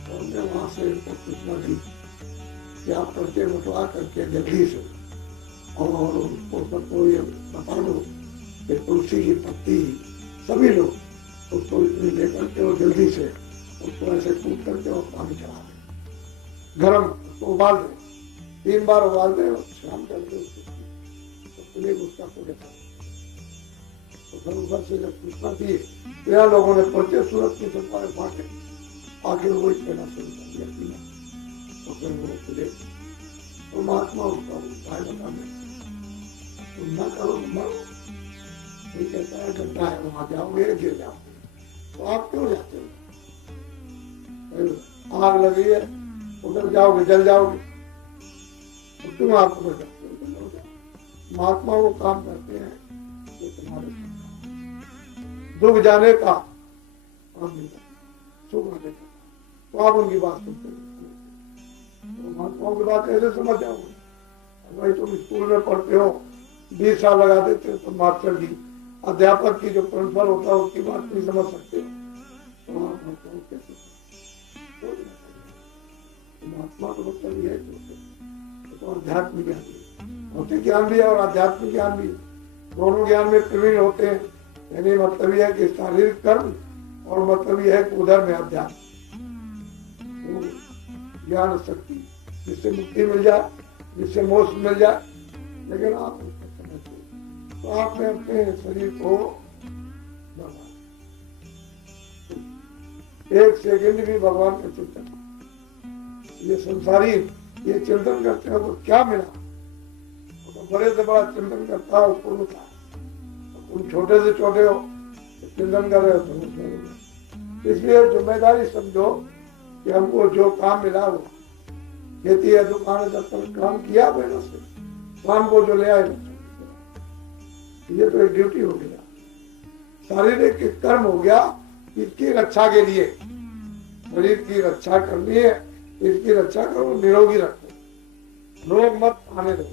और मैं वहां से इनको सूचना दी कि आप पर्चे बटवा करके जल्दी से और उसको सबको ये बता दो कि तुलसी की पत्ती सभी लोग उसको इतनी लेकर के और जल्दी से उसको ऐसे कूट करके और पानी चढ़ा दें, गरम उसको उबाल दें, 3 बार उबाल दें और शाम करके उसका पूरे था। तो फिर उधर से जब सूचना दी, 13 लोगों ने पर्चे सूरत की सरकार बांटे, आगे वही कहना शुरू कर दिया पीना। तो फिर वो खुले तो महात्मा उसका उपाय बता दें, तुम न करो मरो, ये कहता है गड्ढा है वहां जाओगे गिर जाओगे, तो आप क्यों जाते हो? आग लगी है उधर जाओगे जल जाओगे, तो तुम आपको बचाते हो। महात्मा वो काम करते हैं जो तुम्हारे दुख जाने का काम मिलता है, सुख आने का, तो आप उनकी बात सुनते हो, तो महात्माओं की बात ऐसे समझ जाओगे। भाई तुम स्कूल में पढ़ते हो, 20 साल लगा देते हो, तो मास्टर जी अध्यापक की जो प्रिंसिपल होता है उसकी बात नहीं समझ सकते हो, तो भक्त हूँ कैसे सोचना चाहिए। महात्मा तो मतलब ये तो आध्यात्मिक ज्ञान भी, भौतिक ज्ञान भी है और आध्यात्मिक ज्ञान भी, दोनों ज्ञान में प्रवीण होते हैं। यानी मतलब यह है कि शारीरिक कर्म और मतलब यह है कि उधर में अध्यात्म ज्ञान शक्ति, जिससे मुक्ति मिल जाए, जिससे मोक्ष मिल जाए। लेकिन आप उसको समझिए तो आपने अपने शरीर को भगवान, एक सेकंड भी भगवान का चिंतन, ये संसारी ये चिंतन करते हैं तो क्या मिला, तो बड़े से बड़ा चिंतन करता है उसको मिला, तुम छोटे से छोटे हो तो चिंतन कर रहे हो तो इसलिए जिम्मेदारी समझो कि हमको जो काम मिला वो खेती है, दुकान है, जब तक काम किया मेहनत से, काम को जो ले आए ये तो एक ड्यूटी हो गया, शारीरिक कर्म हो गया, इसकी रक्षा के लिए शरीर की रक्षा करनी है, इसकी रक्षा करो, निरोगी रखो, रोग मत आने दो।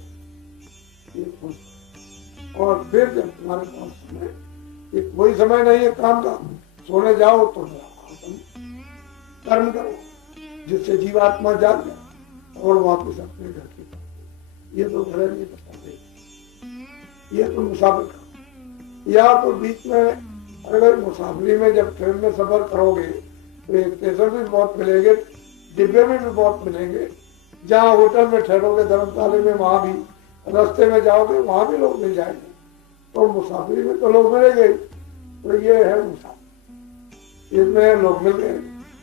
और फिर जब तुम्हारे पास समय, ये कोई समय नहीं है काम का, सोने जाओ तो कर्म करो जिससे जीवात्मा जाग जाए और वापस अपने घर की। ये तो घर नहीं पता दे, ये तो मुसाफिर का। या तो बीच में अगर मुसाफिरी में जब ट्रेन में सफर करोगे तो एक स्टेशन में बहुत मिलेंगे, डिब्बे में भी बहुत मिलेंगे, जहाँ होटल में ठहरोगे धर्मशाला में वहां भी, रास्ते में जाओगे वहां भी लोग मिल जाएंगे। तो मुसाफिरी में तो लोग मिलेंगे, तो ये है मुसाफिर, इसमें लोग मिल गए।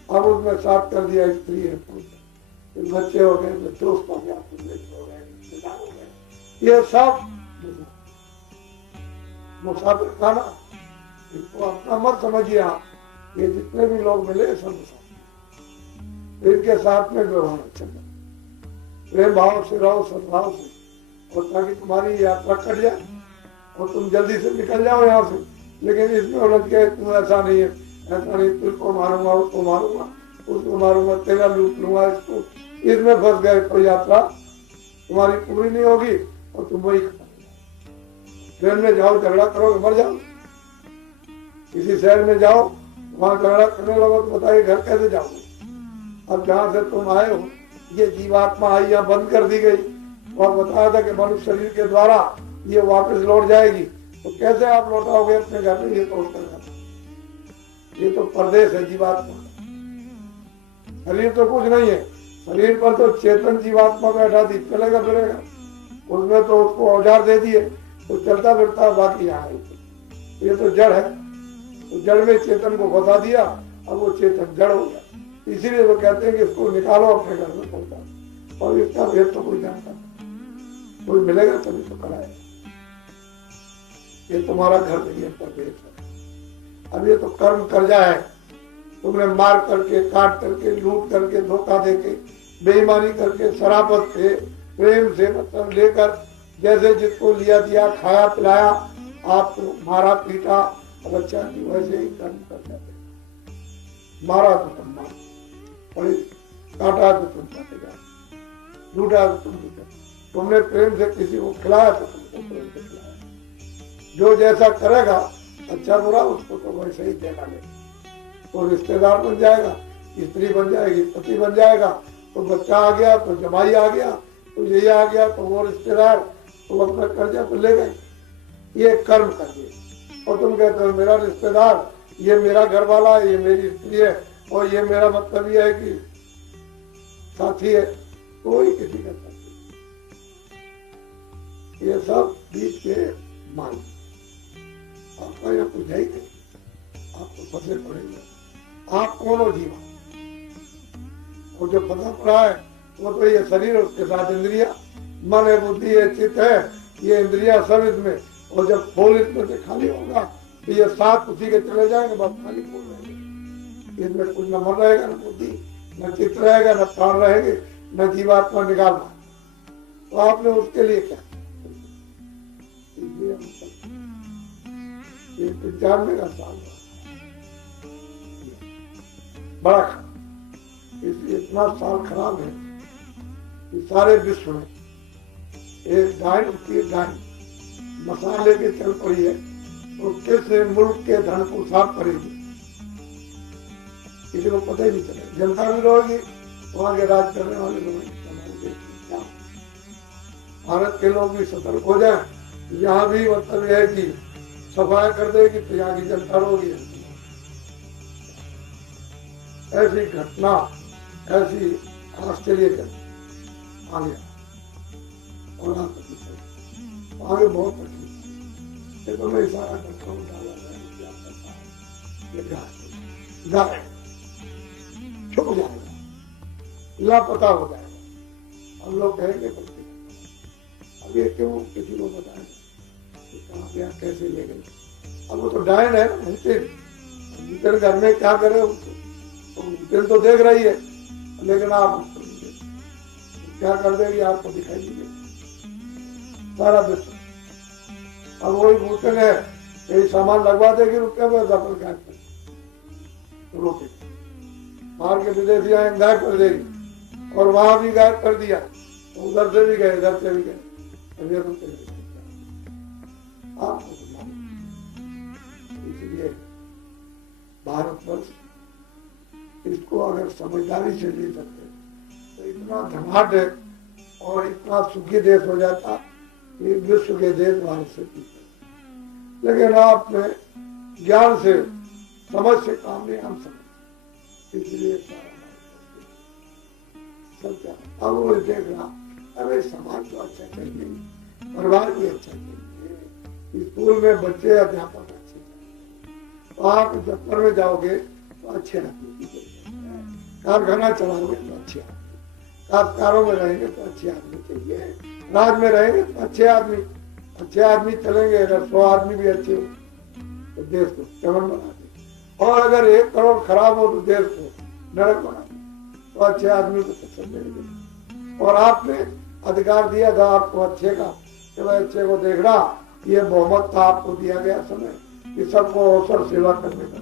अब उसमें साफ कर दिया स्त्री है, बच्चे हो गए, दोस्त हो गया, हो गए, ये सब मुसाफिर खाना, इसको अपना मत समझिए आप, ये जितने भी लोग मिले सब मुसाफिर, इनके साथ में व्यवहार अच्छा करो, प्रेम भाव से रहो, सद्भाव से, और ताकि तुम्हारी यात्रा कट जाए और तुम जल्दी से निकल जाओ यहाँ से। लेकिन इसमें उलझ के तुम ऐसा नहीं है, ऐसा नहीं, तुझको मारूंगा, उसको मारूंगा, उसको मारूंगा, तेरा लूट लूंगा, इसको, इसमें फंस गए तो यात्रा तुम्हारी पूरी नहीं होगी और तुम वही खत्म। ट्रेन में जाओ झगड़ा करोगे मर जाओ, किसी शहर में जाओ वहां झगड़ा करने लगो तो बताइए घर कैसे जाओगे। अब जहाँ से तुम आए हो ये जीवात्मा आई यहाँ बंद कर दी गई और बताया था कि मनुष्य शरीर के द्वारा ये वापस लौट जाएगी, तो कैसे आप लौटाओगे अपने घर में, ये तो ये तो परदेश है जीवात्मा, शरीर तो कुछ नहीं है, शरीर पर तो चेतन जीवात्मा बैठा दी, चलेगा फिरेगा, उसमें तो उसको औजार दे दिए तो चलता फिरता, बाकी यहाँ ये तो जड़ है, तो जड़ में चेतन को फंसा दिया, अब वो चेतन जड़ हो गया। इसीलिए वो कहते हैं कि इसको निकालो अपने घर में पहुंचा, और इसका भेद तो कोई जानता नहीं, कोई मिलेगा तभी तो कराएगा। ये तुम्हारा घर नहीं है, परदेश है। अब ये तो कर्म कर्जा है, तुमने मार करके, काट करके, लूट करके, धोखा देके, बेईमानी करके, शराबत से, प्रेम से मतलब लेकर, जैसे जिसको लिया दिया, खाया पिलाया, आपको मारा पीटा, बच्चा की वैसे ही कर्म कर जाते। मारा तो तुम मार, और काटा तो तुम काटेगा, लूटा तो तुम लूटा, तुमने प्रेम से किसी को खिलाया तो तुमको प्रेम से खिलाया। जो जैसा करेगा अच्छा बुरा उसको तो वैसे ही देना ले, तो रिश्तेदार बन जाएगा, स्त्री बन जाएगी, पति बन जाएगा, तो बच्चा आ गया तो जमाई आ गया, तो ये आ गया तो वो रिश्तेदार, तो अपना कर्जा तो ले गए। ये कर्म कर दिए, और तुम कहते हो मेरा रिश्तेदार, ये मेरा घर वाला है, ये मेरी स्त्री है, और ये मेरा मतलब ये है कि साथी है, कोई किसी का साथी, ये सब बीच के मान, आपका यहाँ कुछ है ही नहीं, आपको फंसे पड़ेंगे। आप कौन हो जीवा, और जो फंसा पड़ा है वो तो ये शरीर, उसके साथ इंद्रिया, मन है, बुद्धि है, चित्त है, ये इंद्रिया सब इसमें, और जब खोल इसमें से खाली होगा तो ये साथ उसी के चले जाएंगे, बस खाली खोल रहेंगे, इसमें कुछ न मन रहेगा, न बुद्धि, न चित्त रहेगा, न प्राण रहेंगे, न जीवात्मा निकालना। तो आपने उसके लिए क्या, ये तो जानने का साल बड़ा खराब, इसलिए इतना साल खराब है कि सारे विश्व में एक डाइन, उसकी डाइन मसाले के चल पड़ी है, तो किस मुल्क के धन को साफ करेगी, किसी को पता ही नहीं चलेगा। जनता भी रहेगी, वहां के राज करने वाले लोग हमारे देश में क्या, भारत के लोग भी सतर्क हो जाए। यहाँ भी मतलब यह है कि सफाई कर देगी तो यहाँ की जनता रोगी। ऐसी घटना, ऐसी आश्चर्य आ गया और आगे बहुत तकलीफ। तो मैं सारा घटना डाला गाय छुप जाएगा, लापता हो जाएगा। हम लोग कहेंगे बल्कि अब ये क्यों किसी को बताएं कि कहाँ गया, कैसे ले गए। अब वो तो डायन है ना, घर में क्या करे, दिल तो देख रही है, लेकिन आप क्या कर देगी आपको दिखाई दीजिए सारा विश्व। अब वही भूतन है, यही सामान लगवा देगी रुपये में, दफल गायब कर रोके बाहर के विदेशी आए गायब कर देगी, और वहां भी गायब कर दिया, उधर से भी गए, इधर से भी गए। आपको इसलिए भारतवर्ष इसको अगर समझदारी से ले सकते तो इतना धनाढ़ है और इतना सुखी देश हो जाता कि विश्व के देश भारत से पीछे। लेकिन आपने ज्ञान से, समझ से काम नहीं हम समझ, इसलिए सब क्या अब वो देख रहा, अरे समाज तो अच्छा चाहिए, परिवार भी अच्छा चाहिए, स्कूल में बच्चे अध्यापक अच्छे चाहिए, तो आप दफ्तर में जाओगे तो अच्छे आदमी, कारखाना चलाओगे तो अच्छे आदमी, कारोबारों में रहेंगे तो अच्छे आदमी चाहिए, राज में रहेंगे तो अच्छे आदमी चलेंगे। अगर 100 आदमी भी अच्छे हो तो देश को चमन बना दे, और अगर 1 करोड़ खराब हो तो देश को नरक बना दे। तो अच्छे आदमी को तो समझेंगे, और आपने अधिकार दिया था आपको अच्छे का, कि भाई अच्छे को देखना, ये बहुमत था आपको दिया गया समय कि सबको अवसर सेवा करने का,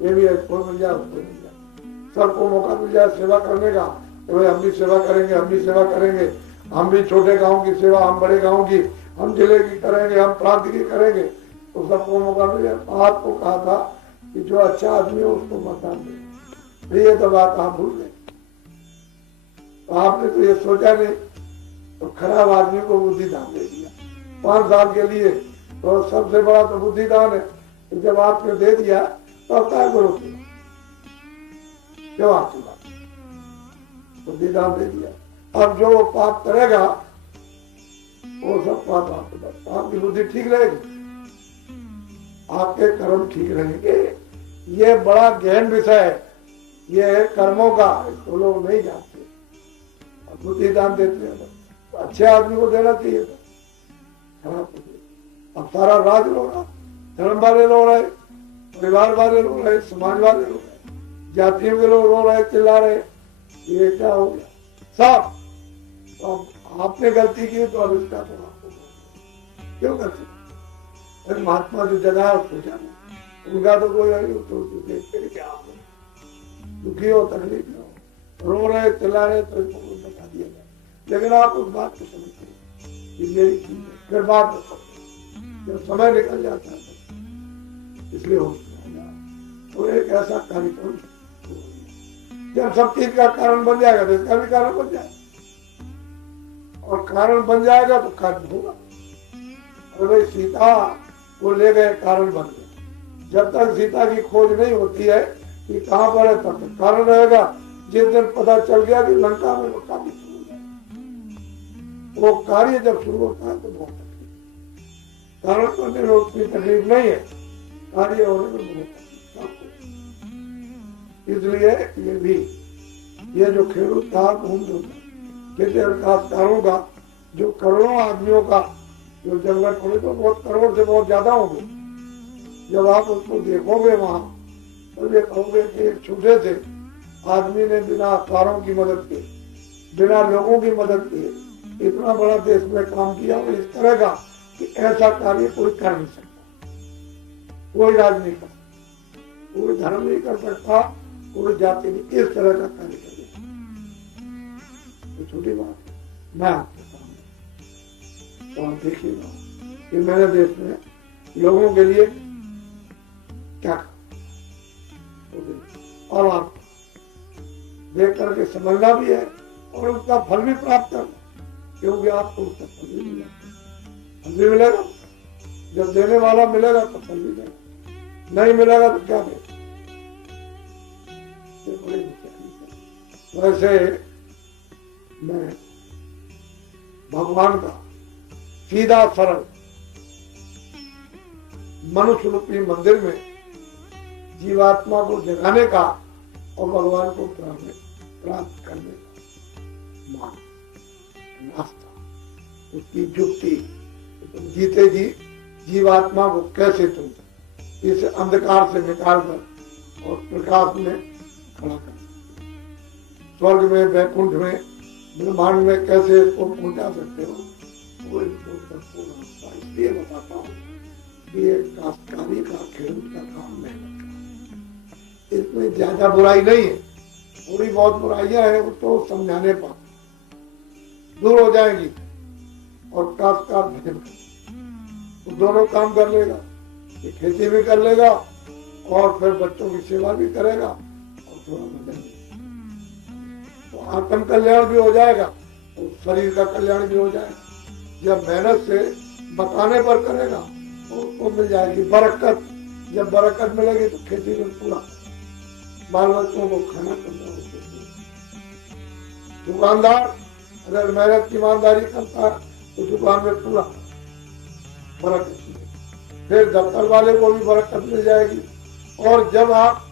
ये भी कोई मिल जाए उसको मिल जाए, सबको मौका मिल जाए सेवा करने का, कि भाई हम भी सेवा करेंगे, हम भी सेवा करेंगे, हम भी छोटे गांव की सेवा, हम बड़े गांव की, हम जिले की करेंगे, हम प्रांत की करेंगे, तो सबको मौका मिल जाए। आपको कहा था कि जो अच्छा आदमी हो उसको मतदान दे, ये तो बात आप भूल गए। तो आपने तो ये सोचा नहीं, तो खराब आदमी को बुद्धिदान दे दिया 5 साल के लिए। तो सबसे बड़ा तो बुद्धिदान है, तो जब आपने दे दिया तो अब क्या करोगे, क्यों आपकी बात बुद्धिदान दे दिया। अब जो वो पाप करेगा वो सब पाप आपको, आपकी बुद्धि ठीक रहेगी, आपके कर्म ठीक रहेंगे। ये बड़ा गहन विषय है, ये है कर्मों का, इसको लोग नहीं जानते। बुद्धिदान देते हैं तो अच्छे आदमी को देना चाहिए था, खराब को दे। अब सारा राज रो रहा, धर्म वाले रो रहे, परिवार वाले रो रहे, समाज वाले रो रहे, जातियों के लोग रो रहे, चिल्ला रहे, ये क्या हो गया साहब। तो आपने गलती की तो अब इसका तो आपको क्यों करते। फिर महात्मा जो जगह सोचा उनका तो कोई तो देखते क्या दुखी हो, तकलीफ में हो, रो रहे, चिल्ला रहे, तो इसको बता दिया जाए। लेकिन आप उस बात को समझते कि मेरी चीज है, फिर बात बताओ, जब समय निकल जाता है इसलिए हो तो एक ऐसा कार्यक्रम जब सब चीज का कारण बन जाएगा तो इसका भी कारण बन जाएगा, और कारण बन जाएगा तो कार्य होगा। और भाई सीता को ले गए, कारण बन गया। जब तक सीता की खोज नहीं होती है कि कहाँ पर है, तब तक कारण रहेगा। जिस दिन पता चल गया कि लंका में वो कार्य शुरू हो गया, वो कार्य जब शुरू होता है तो बहुत तकलीफ, कारण बनने में उतनी तकलीफ नहीं है, कार्य होने में बहुत तकलीफ। इसलिए ये भी, ये जो खेडूत का घूम खेती कारों का, जो करोड़ों आदमियों का जो जंगल खोले, तो बहुत करोड़ से बहुत ज्यादा होंगे। जब आप उसको देखोगे वहां तो ये कहोगे कि एक छोटे से आदमी ने बिना कारों की मदद के, बिना लोगों की मदद के इतना बड़ा देश में काम किया, और इस तरह का कि ऐसा कार्य कोई कर नहीं सकता, कोई राज नहीं कर सकता, कोई धर्म नहीं कर सकता, कोई जाति नहीं, इस तरह का कार्य कर दिया। तो छोटी बात है, मैं आपको कहूँगा तो आप देखिएगा कि मेरे देश में लोगों के लिए क्या और आप देख करके समझना भी है और उसका फल भी प्राप्त करना, क्योंकि आपको उसका फल भी मिलेगा। फल भी मिलेगा, जब देने वाला मिलेगा तो फल भी देगा, नहीं मिलेगा तो क्या देगा। वैसे मैं भगवान का सीधा सरल मनुष्य रूपी मंदिर में जीवात्मा को जगाने का और भगवान को प्राप्त करने का मार्ग, रास्ता, उसकी युक्ति, तुम जीते जी जीवात्मा को कैसे तुम इस अंधकार से निकाल कर और प्रकाश में खड़ा कर, स्वर्ग में, वैकुंठ में, ब्रह्मांड में कैसे इसको पहुंचा सकते हो, वो इसलिए बताता हूँ कि ये काश्तकारी का, खेडूत का काम मेहनत का, इसमें ज्यादा बुराई नहीं है। थोड़ी बहुत बुराइयां है वो तो समझाने पर दूर हो जाएंगी, और काश्तकार भजन कर, दोनों काम कर लेगा, ये खेती भी कर लेगा और फिर बच्चों की सेवा भी करेगा और थोड़ा भजन, तो आत्म कल्याण भी हो जाएगा और शरीर का कल्याण भी हो जाएगा। जब मेहनत से बताने पर करेगा तो मिल जाएगी बरकत। जब बरकत मिलेगी तो खेती में पूरा बाल बच्चों को खाना करना। दुकानदार अगर मेहनत की ईमानदारी करता है तो दुकान में पूरा बरकत मिलेगी, फिर दफ्तर वाले को भी बरकत मिल जाएगी। और जब आप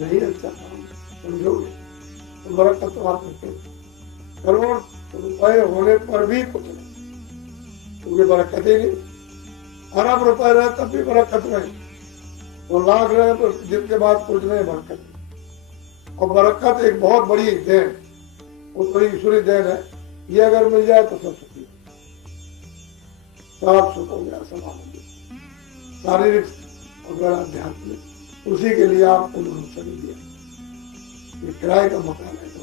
नहीं अच्छा काम समझोगे तो बरकत तो आप करोड़ रुपए होने पर भी कुछ नहीं, क्योंकि बरकत ही नहीं। अरब रुपए रहे तब भी बरकत नहीं, और लाख रहे तो जिसके बाद कुछ नहीं, बरकत नहीं। और बरकत एक बहुत बड़ी देन, वो तो ईश्वरी देन है। ये अगर मिल जाए तो सब सुखी, सब सुख हो गया, सब आनंद, शारीरिक और आध्यात्मिक। उसी के लिए आपको मनुष्य दिया। ये किराए का मकान है, तो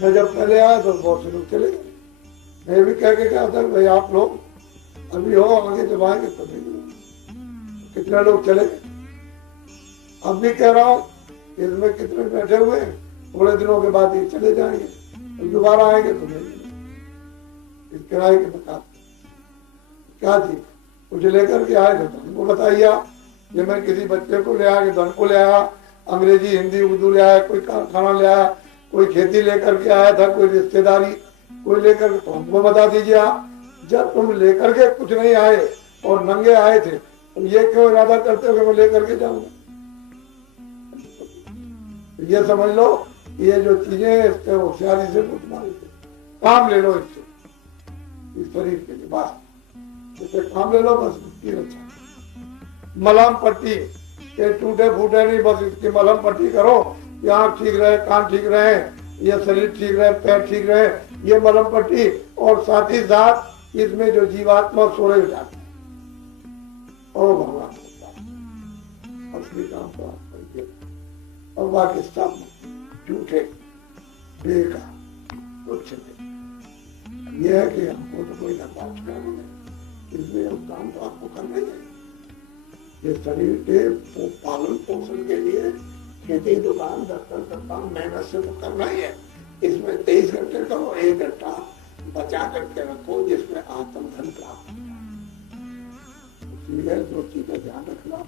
मैं जब पहले आया तो बहुत से लोग चले गए। मैं भी कह के क्या था, भाई आप लोग अभी हो, आगे जब आएंगे तो नहीं। कितने लोग चले गए। अब भी कह रहा हूँ इसमें कितने बैठे हुए हैं, थोड़े दिनों के बाद ये चले जाएंगे, तो दोबारा आएंगे तो नहीं। इस किराए के मकान क्या थी, कुछ लेकर के आए थे तो हमको बताइए। ये मैं किसी बच्चे को ले आया, धन को ले आया, अंग्रेजी हिंदी उर्दू ले आया, कोई कारखाना ले आया, कोई खेती लेकर के आया था, कोई रिश्तेदारी कोई लेकर के, तो हमको बता दीजिए आप। जब तुम लेकर के कुछ नहीं आए और नंगे आए थे, तुम ये क्यों इरादा करते हो कि मैं लेकर के जाऊंगा। ये समझ लो ये जो चीजें इससे होशियारी से कुछ मारी थे, काम ले लो इससे, इस शरीर के लिए बस इससे काम ले लो, बस इसकी रक्षा। मलहम पट्टी के टूटे फूटे नहीं, बस इसकी मलहम पट्टी करो, ये आँख ठीक रहे, कान ठीक रहे, ये शरीर ठीक रहे, पैर ठीक रहे, ये मलहम पट्टी। और साथ ही साथ इसमें जो जीवात्मा सोए जाते हैं, ओ भगवान असली काम तो आप करिए, और बाकी सब झूठे बेकार कुछ नहीं। यह है कि हमको तो कोई बात करना नहीं, इसलिए हम काम तो आपको करना ही है। ये शरीर के पालन पोषण के लिए खेती, दुकान, दफ्तर का काम मेहनत से तो करना ही है। इसमें 23 घंटे करो, 1 घंटा बचा करके रखो जिसमें आत्मधन प्राप्त हो। जो चीजें ध्यान रखना,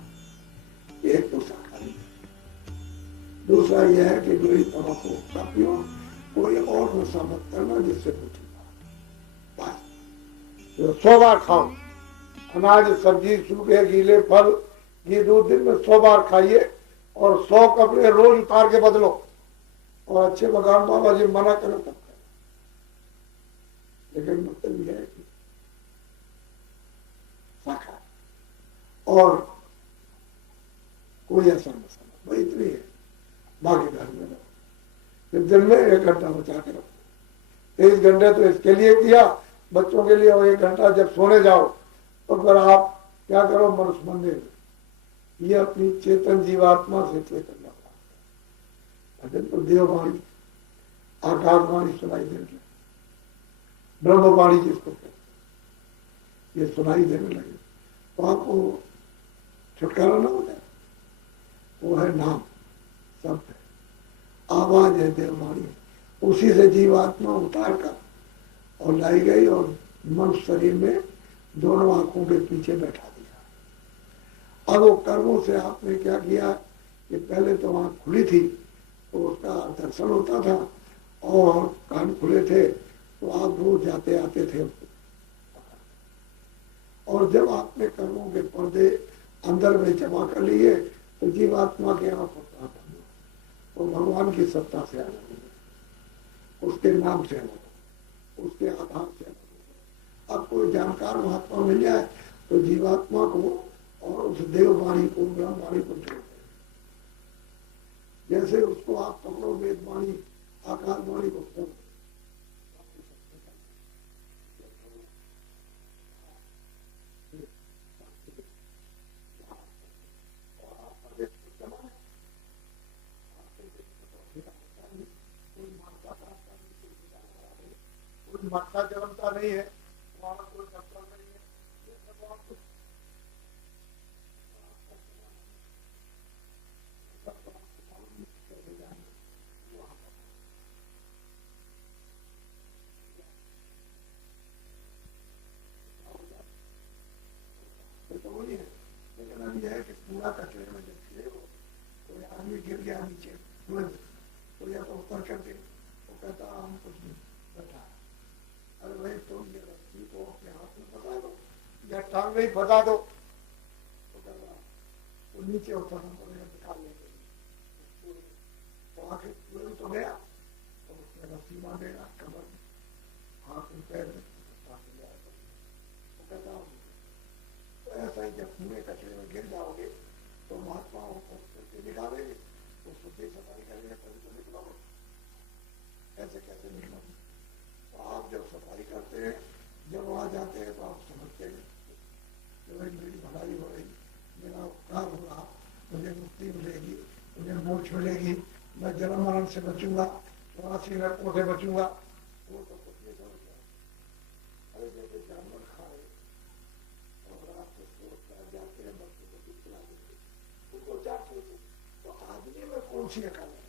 एक तो शाकाहारी, दूसरा यह है कि बुरी तरह को कापियो, कोई और नशा मत करना जिससे कुछ बस 100 बार खाओ, अनाज सब्जी सूखे गीले फल घी दूध दिन में 100 बार खाइए, और 100 कपड़े रोज उतार के बदलो, और अच्छे मकान बाबा जी मना करो तब। लेकिन मतलब यह है कि शाखा और कोई ऐसा मसाला वही इतनी है, बाकी घर में रहो। दिन में 1 घंटा बचा के रखो, 23 घंटे तो इसके लिए किया बच्चों के लिए, और 1 घंटा जब सोने जाओ तो फिर आप क्या करो, मनुष्य मंदिर में ये अपनी चेतन जीवात्मा से चेतन भजन तो देववाणी आकाशवाणी सुनाई देने लगे, ब्रह्मवाणी जिसको कहते ये सुनाई देने लगे, तो आपको छुटकारा ना हो जाए। वो है नाम, शब्द है, आवाज है देववाणी। उसी से जीवात्मा उतार कर और लाई गई और मन शरीर में दोनों आंखों के पीछे बैठा दिया। अब वो कर्मों से आपने क्या किया कि पहले तो आंख खुली थी तो उसका दर्शन होता था और कान खुले थे तो आप रोज जाते आते थे। और जब आपने कर्मों के पर्दे अंदर में जमा कर लिए तो जीवात्मा के यहाँ फंसा तो भगवान की सत्ता से आना, उसके नाम से आना, उसके आधार से आना। अब कोई जानकार महात्मा मिल जाए तो जीवात्मा को और उस देववाणी को, ब्रह्मवाणी को जोड़ दे। जैसे उसको आप पकड़ो वेदवाणी, आकाशवाणी को पकड़ो, मटका जलता नहीं है, वहां कोई डॉक्टर नहीं है, ये सब आपको तो वही है। लेकिन अब यह है कि पूरा कचरे में जब गिरे हो, कोई आदमी गिर गया नीचे तुरंत तो या तो ऊपर कर दे, वो कहता हम कुछ नहीं बैठा। अरे भाई तुम ये रस्सी को अपने हाथ में फंसा दो या टांग में ही फंसा दो, तो कर रहा तो नीचे उतरना पड़ेगा निकालने के लिए। तो आखिर पूरे तो गया तो उसने रस्सी बांधेगा कमर में, हाथ में, पैर में, तो कहता तो ऐसा ही जब पूरे कचरे में गिर जाओगे तो महात्माओं को निकालेंगे तो शुद्धि सफाई करेंगे तभी तो निकलोगे। ऐसे कैसे निकलोगे? तो आप जब सफाई करते हैं, जब वहां जाते हैं तो आप समझते हैं कि भाई मेरी भलाई हो रही, मेरा उपकार हो रहा, मुझे मुक्ति मिलेगी, मुझे मोक्ष मिलेगी, मैं जन्म मरण से बचूंगा, 84 नरकों से बचूंगा। वो तो कुछ नहीं समझता। अरे जैसे जानवर खाए और रात को सोचता जाते हैं बच्चों को भी खिला देते, उनको जाते थे। तो आदमी में कौन सी अकल है?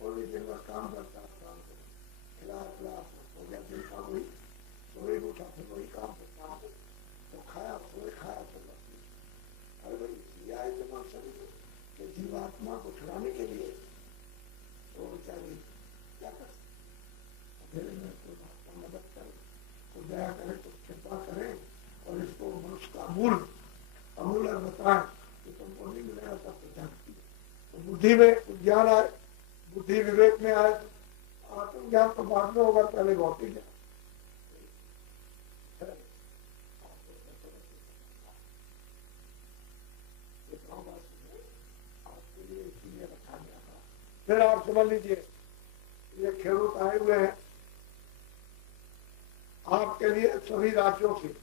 और भी दिन भर काम करता है, काम करता, खिला हो गया, दिन का वही सोए उठा फिर वही काम करता है, तो खाया सोए, खाया तो बस। अरे भाई दिया है जब शरीर के जीवात्मा को छुड़ाने के लिए तो चाहिए क्या कर सकते में कोई मदद करे, कोई दया करे, तो कृपा करे और इसको मनुष्य का अमूल बताए कि तुमको नहीं मिलेगा तब तो जानती है। तो बुद्धि में ज्ञान आए, बुद्धि विवेक में आए, आत्मज्ञान तो बाद में होगा, पहले भौतिक ज्ञान। फिर आप समझ लीजिए ये खेडूत आए हुए हैं आपके लिए सभी राज्यों से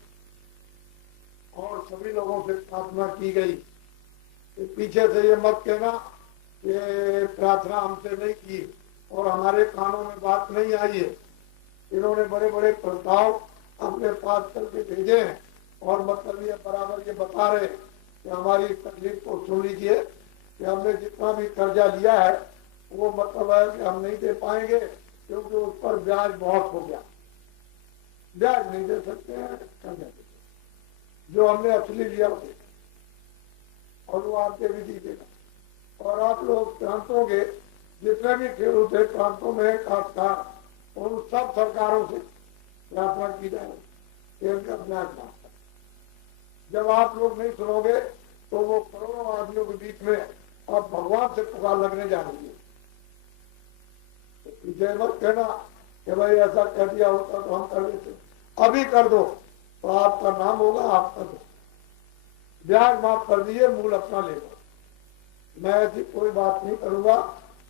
और सभी लोगों से प्रार्थना की गई कि पीछे से ये मत कहना ये प्रार्थना हमसे नहीं की और हमारे कानों में बात नहीं आई है। इन्होंने बड़े बड़े प्रस्ताव अपने पास करके भेजे हैं और मतलब ये बराबर ये बता रहे कि हमारी तकलीफ को सुन लीजिए कि हमने जितना भी कर्जा लिया है वो मतलब है कि हम नहीं दे पाएंगे क्योंकि उस पर ब्याज बहुत हो गया, ब्याज नहीं दे सकते हैं, कर्जा दे जो हमने असली लिया उसे और वो आपके भी दीजिएगा। और आप लोग प्रांतों के जितने भी खेडूत थे प्रांतों में काश्तकार उन सब सरकारों से प्रार्थना की जाए कि इनका ब्याज माफ करें। जब आप लोग नहीं सुनोगे तो वो करोड़ों आदमियों के बीच में अब भगवान से पुकार लगने जा रही है। जय मत कहना कि भाई ऐसा कह दिया होता तो हम कर देते, अभी कर दो तो आपका नाम होगा, आप कर दो, ब्याज माफ कर दिए, मूल अपना ले लो। मैं ऐसी कोई बात नहीं करूंगा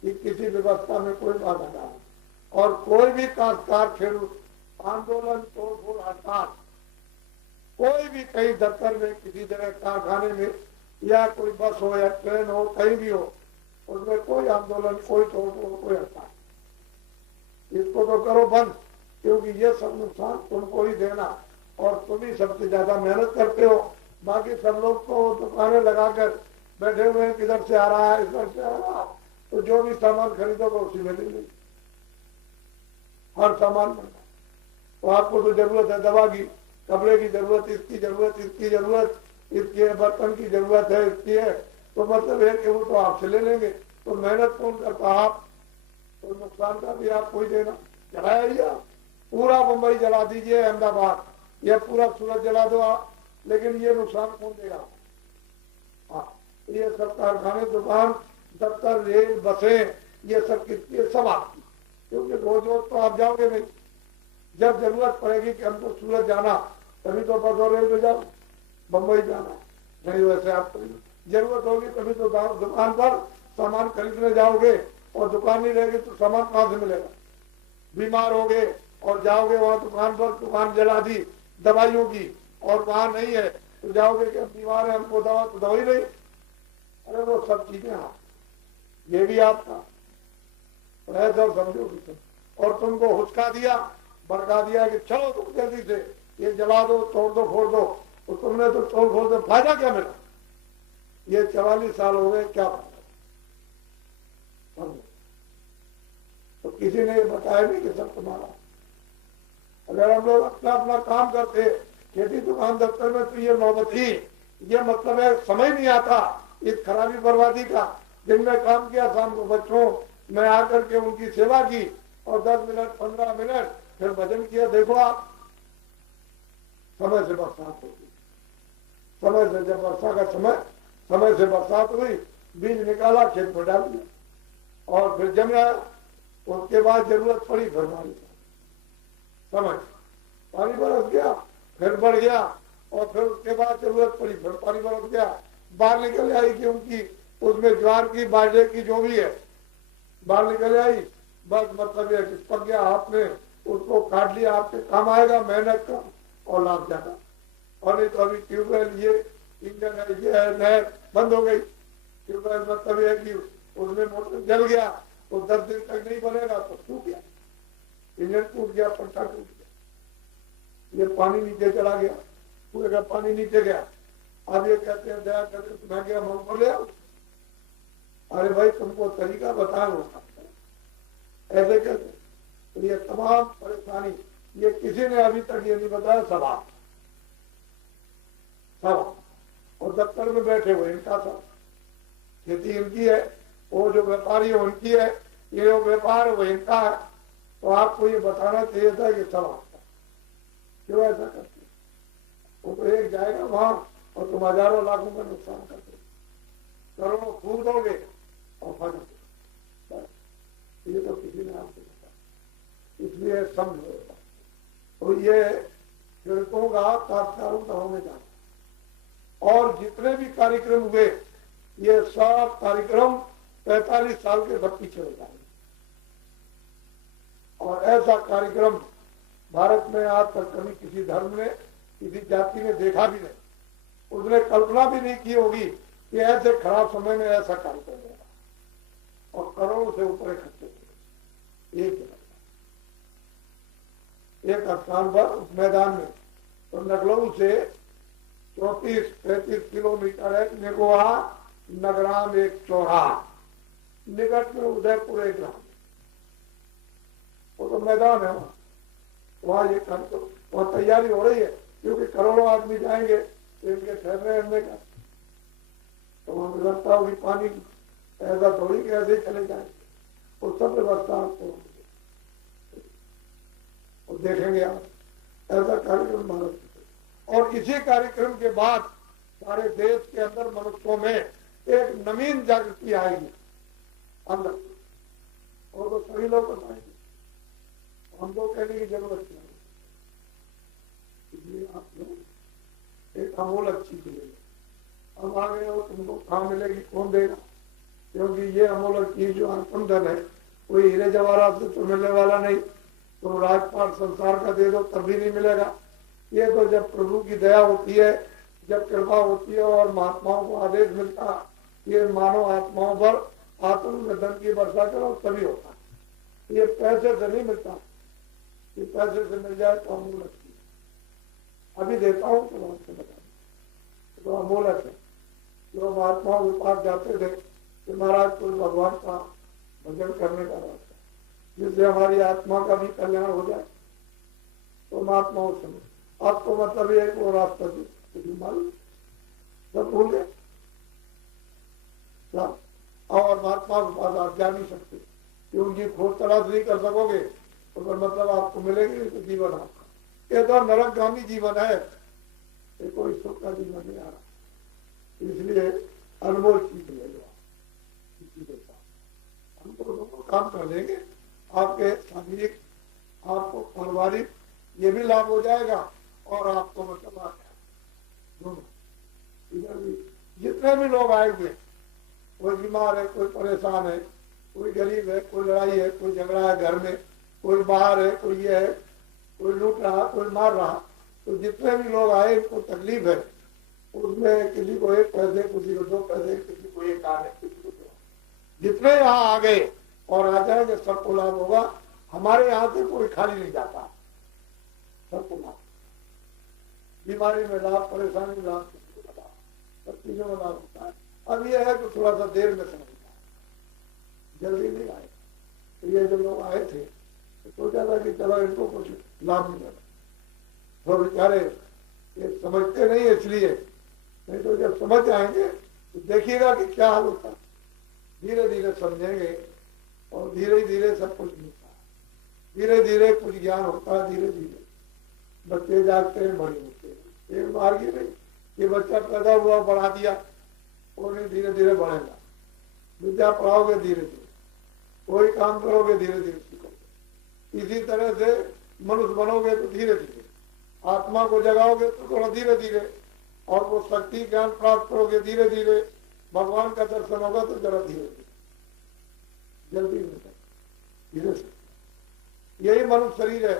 कि किसी व्यवस्था में कोई बाधा डाले और कोई भी काश्तकार खेडूत आंदोलन तोड़फोड़ हड़ताल कोई भी कहीं दफ्तर में किसी जगह कारखाने में या कोई बस हो या ट्रेन हो कहीं भी हो उसमें कोई आंदोलन कोई तोड़फोड़ कोई हड़ताल इसको तो करो बंद, क्योंकि ये सब नुकसान तुमको ही देना और तुम ही सबसे ज्यादा मेहनत करते हो बाकी सब लोग तो दुकानें लगाकर बैठे हुए हैं, किधर से आ रहा है, इधर से आ रहा है, तो जो भी सामान खरीदोगे उसी में ले लेंगे, हर सामान बनता। तो आपको तो जरूरत है दवा की, कपड़े की जरूरत, इसकी जरूरत, इसकी जरूरत, इसके बर्तन की जरूरत है, इसकी है, तो मतलब है कि वो तो आपसे ले लेंगे। तो मेहनत कौन करता? आप। तो नुकसान का भी आपको ही देना। जलाया ही आप, पूरा मुंबई जला दीजिए, अहमदाबाद, या पूरा सूरत जला दो आप, लेकिन ये नुकसान कौन देगा? हाँ, ये सब कारखाने, दुकान, दफ्तर, रेल, बसें, ये सब किसकी? ये सब आपकी। क्योंकि रोज रोज तो आप जाओगे नहीं, जब जरूरत पड़ेगी कि हमको सूरत जाना, तभी तो बस और रेल में जाओ, बम्बई जाना, नहीं वैसे आप जरूरत होगी तभी तो दुकान पर सामान खरीदने जाओगे, और दुकान नहीं रहेगी तो सामान कहाँ से मिलेगा? बीमार हो गए और जाओगे वहां दुकान पर, दुकान जला दी दवाइयों की, और वहां नहीं है तो जाओगे कि हम बीमार है, हमको दवा, तो दवाई नहीं। अरे वो सब चीजें आप, ये भी आपका ऐसा समझो कि, और तुमको हुचका दिया, भड़का दिया कि चलो तुम जल्दी से ये जला दो, तोड़ दो, फोड़ दो, तो तुमने तो तोड़ फोड़ दो, फायदा क्या मिला? ये 44 साल हो गए, क्या फायदा? तो किसी ने ये बताया नहीं कि सब तुम्हारा। अगर हम लोग अपना अपना काम करते, खेती दुकान दफ्तर में, तो ये नौबत ही, ये मतलब है समय नहीं आता इस खराबी बर्बादी का। दिन में काम किया, शाम को बच्चों में आकर के उनकी सेवा की, और 10 मिनट 15 मिनट फिर भजन किया। देखो आप, समय से बरसात होगी, समय से जब वर्षा का समय से बरसात हुई, बीज निकाला, खेत में डाल दिया, और फिर जम आया, उसके बाद जरूरत पड़ी फिर बारिश, समय पानी बरस गया, फिर बढ़ गया, और फिर उसके बाद जरूरत पड़ी फिर पानी बरस गया, बाहर निकल आई कि उनकी उसमें ज्वार की, बाजरे की, जो भी है बाहर निकल आई, बस मतलब ये पक गया, आपने उसको काट लिया, आपके काम आएगा, मेहनत का और लाभ ज्यादा। और नहीं तो अभी ट्यूबवेल, ये इंजन है, ये है, नहर बंद हो गई, ट्यूबवेल मतलब ये है कि उसमें मोटर जल गया तो 10 दिन तक नहीं बनेगा, तो सूख गया, इंजन टूट गया, पंखा टूट गया, ये पानी नीचे चला गया, पूरे का पानी नीचे गया। अब ये कहते हैं दया करके तुम्हें क्या मन पर ले आओ? अरे भाई तुमको तरीका बताओ, ऐसे कैसे? तो ये तमाम परेशानी, ये किसी ने अभी तक ये नहीं बताया, सब और दफ्तर में बैठे हुए इनका सब, खेती इनकी है, वो जो व्यापारी है उनकी है, ये जो व्यापार है वो इनका है। तो आपको ये बताना चाहिए था कि सब आपका, क्यों ऐसा करते? वो तो एक जाएगा वहां और तुम हजारों लाखों का नुकसान करते, करोड़ों फूक दोगे और फंस, ये तो किसी ने आपको बताया, इसलिए समझो। तो ये शिल्पों का तात्कारों का होने जाना, और जितने भी कार्यक्रम हुए, ये सब कार्यक्रम 45 साल के बाद पीछे हो जाएंगे। और ऐसा कार्यक्रम भारत में आज तक कभी किसी धर्म ने, किसी जाति ने देखा भी नहीं, उसने कल्पना भी नहीं की होगी कि ऐसे खराब समय में ऐसा कार्यक्रम होगा, और करोड़ों से ऊपर खर्चे हुए एक स्थान पर, उस मैदान में। तो लखनऊ से 34-35 किलोमीटर है निगोहा नगराम, एक चौराहा, निकट में उदयपुर एक ग्राम, वो तो मैदान है वहां ये कार्यक्रम, वहां तैयारी हो रही है, क्योंकि करोड़ों आदमी जाएंगे तो इनके ठहरने रहने का, तो वहां व्यवस्था होगी पानी की, ऐसा थोड़ी कि ऐसे ही चले जाएंगे, वो सब व्यवस्था आपको और देखेंगे आप, ऐसा कार्यक्रम भारत। और इसी कार्यक्रम के बाद सारे देश के अंदर मनुष्यों में एक नवीन जागृति आएगी अंदर, और तो सभी लोग बताएंगे, हमको कहने की जरूरत नहीं। इसलिए आप लोग एक अमूलक चीज मिलेगी, अब आ गए हो, तुमको कहाँ मिलेगी, कौन देगा? क्योंकि ये अमूलक चीज जो आत्म धन है, कोई हीरे जवाहरात से तो मिलने वाला नहीं, तो राजपाट संसार का दे दो तब भी नहीं मिलेगा। ये तो जब प्रभु की दया होती है, जब कृपा होती है और महात्माओं को आदेश मिलता ये मानव आत्माओं पर आत्म धन की वर्षा करो, तभी होता। ये पैसे से नहीं मिलता, ये पैसे से मिल जाए तो अमूलक चीज। अभी देता हूँ तो आपसे बता, तो अमोलक है। जो महात्माओं के पास जाते थे कि महाराज कोई भगवान का भजन करने का रास्ता जिससे हमारी आत्मा का भी कल्याण हो जाए, तो महात्माओं समय आपको मतलब ये वो रास्ता कुछ मालूम सब भूल गए। और महात्मा के पास आप जा नहीं सकते कि उनकी खोज तलाश नहीं कर सकोगे तो फिर मतलब आपको मिलेंगे तो जीवन आपका ये तो नरकगामी जीवन है, ये कोई सुख का जीवन नहीं आ रहा। इसलिए अनमोल चीज ले लो किसी के साथ, हम तो दोनों काम कर लेंगे, आपके शारीरिक आपको पारिवारिक ये भी लाभ हो जाएगा और आपको मतलब आ जाएगा दोनों। इधर भी जितने भी लोग आए हुए, कोई बीमार है, कोई परेशान है, कोई गरीब है, कोई लड़ाई है, कोई झगड़ा है घर में, कोई बाहर है, कोई ये है, कोई लूट रहा, कोई मार रहा, तो जितने भी लोग आए इनको तकलीफ है, उसमें किसी को 1 पैसे, किसी को 2 पैसे, किसी को 1 आने, किसी को 2, जितने यहाँ आ गए और आ जाएंगे सबको लाभ होगा। हमारे यहाँ से कोई खाली नहीं जाता, सबको लाभ, बीमारी में लाभ, परेशानी में लाभ, किसी को लाभ, सब चीजों में लाभ होता है। अब ये है कि थोड़ा सा देर में समझना, जल्दी नहीं आए। तो ये जो लोग आए थे तो सोचा था कि चलो इनको कुछ लाभ मिलेगा, तो बेचारे ये समझते नहीं इसलिए, नहीं तो जब समझ आएंगे तो देखिएगा कि क्या हाल होता है। धीरे धीरे समझेंगे और धीरे धीरे सब कुछ मिलता है, धीरे धीरे कुछ ज्ञान होता है, धीरे धीरे बच्चे जागते हैं, बड़े होते हैं। एक बार की नहीं, ये बच्चा पैदा हुआ बढ़ा दिया, वो नहीं धीरे धीरे बढ़ेगा। विद्या पढ़ाओगे धीरे धीरे, कोई काम करोगे धीरे धीरे सीखोगे। इसी तरह से मनुष्य बनोगे तो धीरे धीरे, आत्मा को जगाओगे तो थोड़ा धीरे धीरे, और वो शक्ति ज्ञान प्राप्त करोगे धीरे धीरे, भगवान का दर्शन होगा तो जरा धीरे धीरे, जल्दी नहीं, धीरे से। यही मनुष्य शरीर है,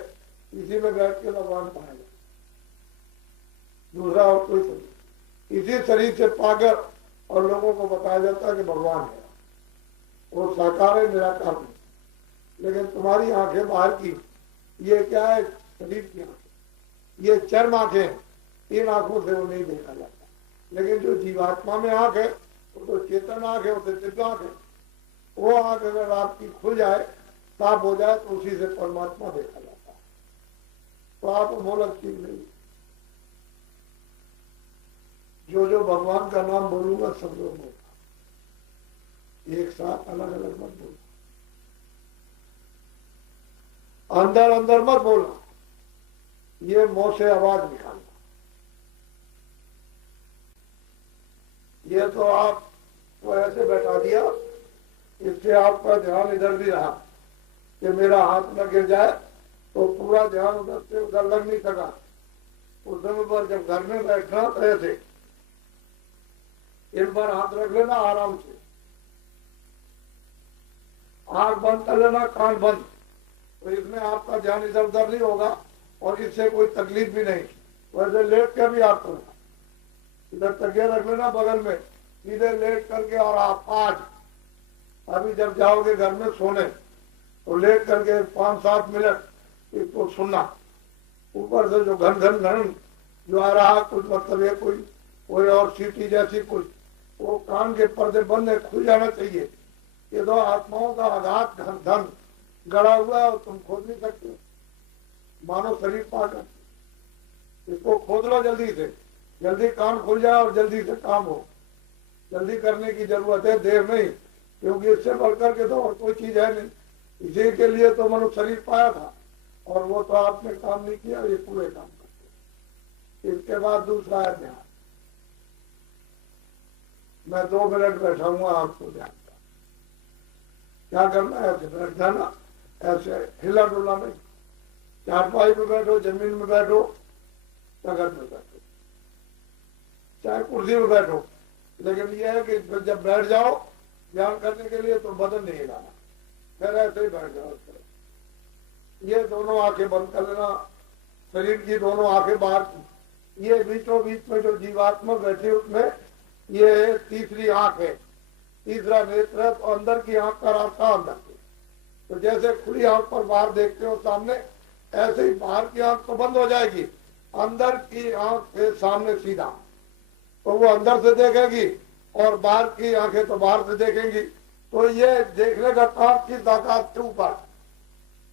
इसी में बैठ के भगवान पाएगा, दूसरा और कोई शरीर। इसी शरीर से पाकर और लोगों को बताया जाता है कि भगवान है, वो साकार है, निराकार है। लेकिन तुम्हारी आंखें बाहर की, ये क्या है, शरीर की आंखें, ये चर्म आंखें, इन आंखों से वो नहीं देखा जाता। लेकिन जो जीवात्मा में आंख है वो तो चेतन आंख है, उसे दिव्य आंख है। वो आंख अगर आपकी खुल जाए, साफ हो जाए, तो उसी से परमात्मा देखा जाता है। तो आप मोलक चीज नहीं, जो जो भगवान का नाम बोलूंगा सब लोग बोलना, एक साथ अलग अलग मत बोलना, अंदर अंदर मत बोलना, ये मुंह से आवाज निकालना। ये तो आपको ऐसे बैठा दिया, इससे आपका ध्यान इधर भी रहा कि मेरा हाथ न गिर जाए, तो पूरा ध्यान उधर से उधर लग नहीं सका। उस समय पर जब घर में बैठना तो ऐसे इन पर हाथ रख लेना आराम से, आंख बंद कर लेना, कान बंद, तो इसमें आपका ध्यान इधर उधर नहीं होगा और इससे कोई तकलीफ भी नहीं। वैसे लेट कर भी आप करना, इधर तकिया रख लेना बगल में, सीधे लेट करके, और आप आज अभी जब जाओगे घर में सोने तो लेट करके 5-7 मिनट इसको सुनना। ऊपर से जो घन घन घन जो आ रहा कुछ मतलब है, कोई और सीटी जैसी कुछ, वो कान के पर्दे बंद है, खुल जाना चाहिए। ये तो आत्माओं का आघात धन गड़ा हुआ है और तुम खोद नहीं सकते, मानो शरीर पाकर। इसको खोद लो जल्दी से, जल्दी कान खुल जाए और जल्दी से काम हो। जल्दी करने की जरूरत है, देर नहीं, क्योंकि इससे बढ़कर के तो और कोई चीज है नहीं। इसी के लिए तो मनुष्य शरीर पाया था, और वो तो आपने काम नहीं किया, ये पूरे काम करते। इसके बाद दूसरा है ध्यान। मैं 2 मिनट बैठा हूँ, आपको ध्यान का क्या करना है, ऐसे बैठ जाना, ऐसे हिला डुला नहीं। चारपाई में बैठो, जमीन में बैठो, तखत में बैठो, चाहे कुर्सी में बैठो, लेकिन यह है कि जब बैठ जाओ ध्यान करने के लिए तो बदन नहीं हिलाना, फिर ऐसे ही बैठ जाओ। ये दोनों आंखें बंद कर लेना, शरीर की दोनों आंखें बाहर की, ये बीचों बीच में जो जीवात्मा बैठी उसमें ये तीसरी आंख है, तीसरा नेत्र है। तो अंदर की आंख का रास्ता अंदर से, तो जैसे खुली आंख पर बाहर देखते हो सामने, ऐसे ही बाहर की आंख तो बंद हो जाएगी, अंदर की आंख के सामने सीधा, तो वो अंदर से देखेगी और बाहर की आंखें तो बाहर से देखेंगी। तो ये देखने का काम किस आकाश के ऊपर,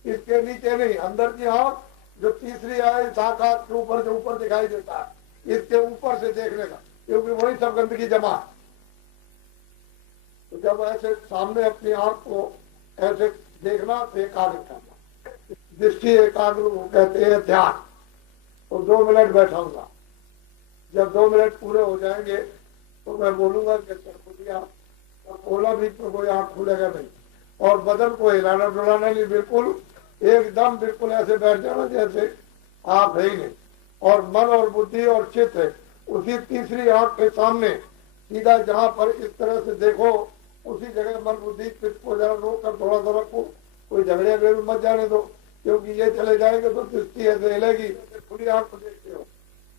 इसके नीचे नहीं। अंदर की आंख जो तीसरी है इस आकाश के ऊपर जो ऊपर दिखाई देता है, इसके ऊपर से देखने का, क्योंकि वही सब गंदगी जमा है। तो जब ऐसे सामने अपनी आंख को ऐसे देखना तो एकाग्र करना, दृष्टि एकाग्र कहते हैं ध्यान। तो 2 मिनट बैठाऊंगा, जब 2 मिनट पूरे हो जाएंगे तो मैं बोलूंगा कि खुलिया और खोला, बीच में कोई आंख खुलेगा नहीं, और बदन को हिलाना डुलाना नहीं, बिल्कुल एकदम बिल्कुल ऐसे बैठ जाना जैसे आप है ही नहीं। और मन और बुद्धि और चित्त है उसी तीसरी आंख के सामने सीधा, जहां पर इस तरह से देखो उसी जगह मन बुद्धि चित्त को जरा रोक कर थोड़ा सा रखो, कोई झगड़े में मत जाने दो, क्योंकि ये चले जाएंगे तो दृष्टि ऐसे हिलेगी। खुली आंख को देखते हो,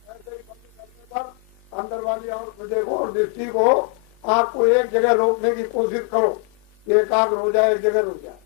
ऐसे ही बंद करने पर अंदर वाली आंख को देखो और दृष्टि को, आंख को एक जगह रोकने की कोशिश करो, एकाग्र हो जाए, एक जगह रुक जाए।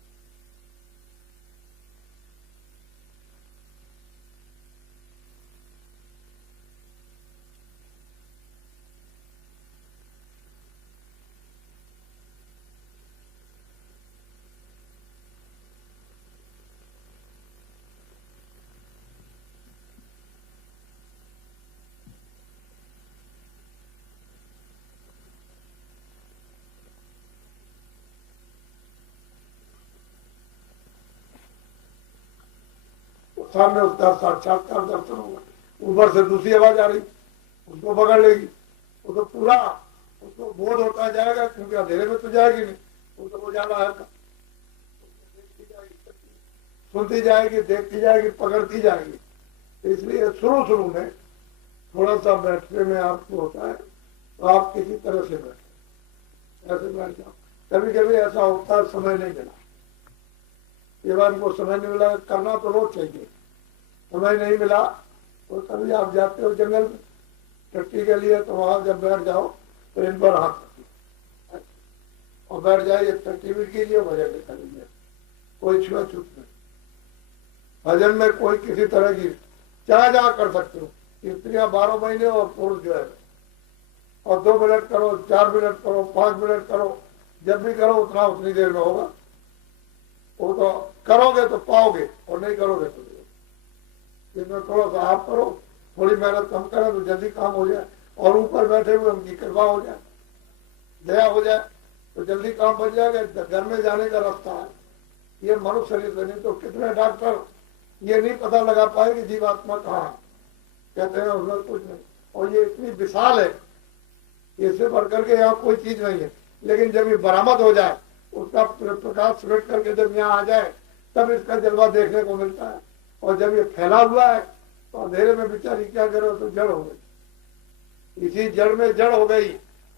सामने उसका साक्षात्कार दर्शन होगा, ऊपर से दूसरी आवाज आ रही, उसको पकड़ लेगी, वो तो पूरा उसको बोध होता जाएगा, क्योंकि अंधेरे में तो जाएगी नहीं, वो तो उजाला है, सुनती जाएगी, देखती जाएगी, पकड़ती जाएगी। इसलिए शुरू में थोड़ा सा बैठने में आपको होता है, तो आप किसी तरह से बैठे, ऐसे बैठ जाओ। कभी कभी ऐसा होता है समय नहीं मिला, ये बार को समय नहीं मिला, करना तो रोज चाहिए, समय नहीं मिला तो कभी आप जाते हो जंगल में टट्टी के लिए, तो वहां जब बैठ जाओ तो इन पर हाथ रखिए और बैठ जाइए, टट्टी भी कीजिए, भजन भी करिए, कोई छुआछूत नहीं। भजन में कोई किसी तरह की चाहे जहाँ कर सकते हो, स्त्रियां 12 महीने और पुरुष जो है, और 2 मिनट करो, 4 मिनट करो, 5 मिनट करो, जब भी करो उतना उतनी देर में होगा। वो तो करोगे तो पाओगे और नहीं करोगे तो इसमें थोड़ा सा आप करो, थोड़ी मेहनत कम करें तो जल्दी काम हो जाए, और ऊपर बैठे हुए उनकी कृपा हो जाए, दया हो जाए तो जल्दी काम बन जाएगा। घर में जाने का रास्ता है ये मनुष्य शरीर से, नहीं तो कितने डॉक्टर ये नहीं पता लगा पाए कि जीवात्मा कहाँ है, कहते हैं उसमें कुछ नहीं, और ये इतनी विशाल है, इससे बढ़ करके यहाँ कोई चीज नहीं है। लेकिन जब ये बरामद हो जाए, उसका प्रकाश सुरट करके जब यहाँ आ जाए, तब इसका जलवा देखने को मिलता है। और जब ये फैला हुआ है तो अंधेरे में बेचारी क्या करो, तो जड़ हो गई, इसी जड़ में जड़ हो गई,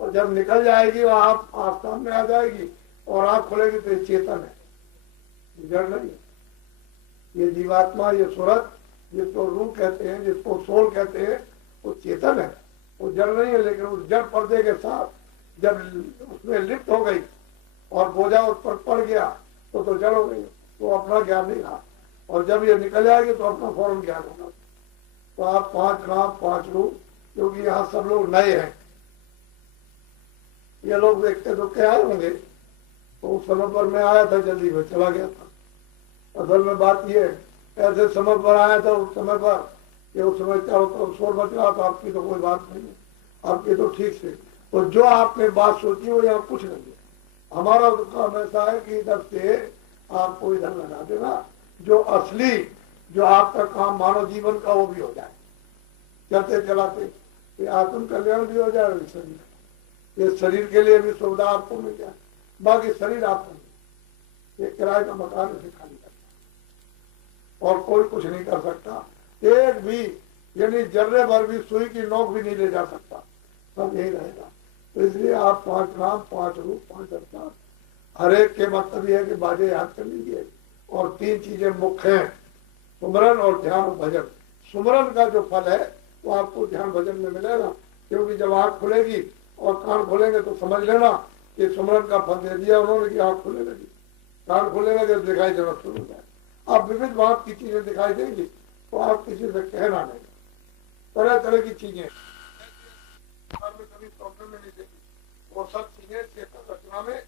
और जब निकल जाएगी वो आप सामने आ जाएगी और आंख खुलेगी तो ये चेतन है, जड़ नहीं है। ये जीवात्मा, ये सूरत, जिसको रूह कहते हैं, जिसको सोल कहते हैं, वो चेतन है, वो जड़ नहीं है। लेकिन उस जड़ पर्दे के साथ जब उसमें लिप्त हो गई और बोझा उस पर पड़ गया तो जड़ हो गई, तो अपना ज्ञान नहीं रहा। और जब ये निकल जाएगी तो अपना फौरन ज्ञान होगा। तो आप 5 नाम 5 रूप, क्योंकि यहाँ सब लोग नए हैं, ये लोग देखते तो क्या आए होंगे, तो उस समय पर मैं आया था, जल्दी में चला गया था। असल में बात ये ऐसे समय पर आया था, उस समय पर कि उस समय चारों तरफ शोर मच रहा था, आपकी तो कोई बात नहीं है, आपकी तो ठीक से, तो जो आपने बात सोची वो यहाँ कुछ नहीं है। हमारा तो काम ऐसा है कि इधर से आपको इधर लगा देना, जो असली जो आपका काम मानव जीवन का वो भी हो जाए, चलते चलाते ये आत्म कल्याण भी हो जाए, शरीर, ये शरीर के लिए भी सुविधा आपको मिल जाए। बाकी शरीर आपको ये किराए का मकान से खाली करता और कोई कुछ नहीं कर सकता, एक भी यानी जर्रे भर भी सुई की नोक भी नहीं ले जा सकता, सब यही रहेगा। तो इसलिए आप 5 नाम 5 रूप 5 अवतार, हर एक के मतलब यह है कि बाजे याद कर लीजिए। और 3 चीजें मुख्य हैं, सुमरन और ध्यान और भजन। सुमरन का जो फल है वो आपको ध्यान भजन में मिलेगा, क्योंकि जब आंख खुलेगी और कान खोलेंगे तो समझ लेना कि सुमरन का फल दे दिया उन्होंने कि आंख खुले लगी, कान खुले लगे दिखाई देना शुरू हो जाए। आप विविध बात की चीजें दिखाई देंगी तो आप किसी से कहना नहीं, तरह तरह की चीजें में कभी प्रॉब्लम नहीं देगी। वो सब चीजें चेतन रचना में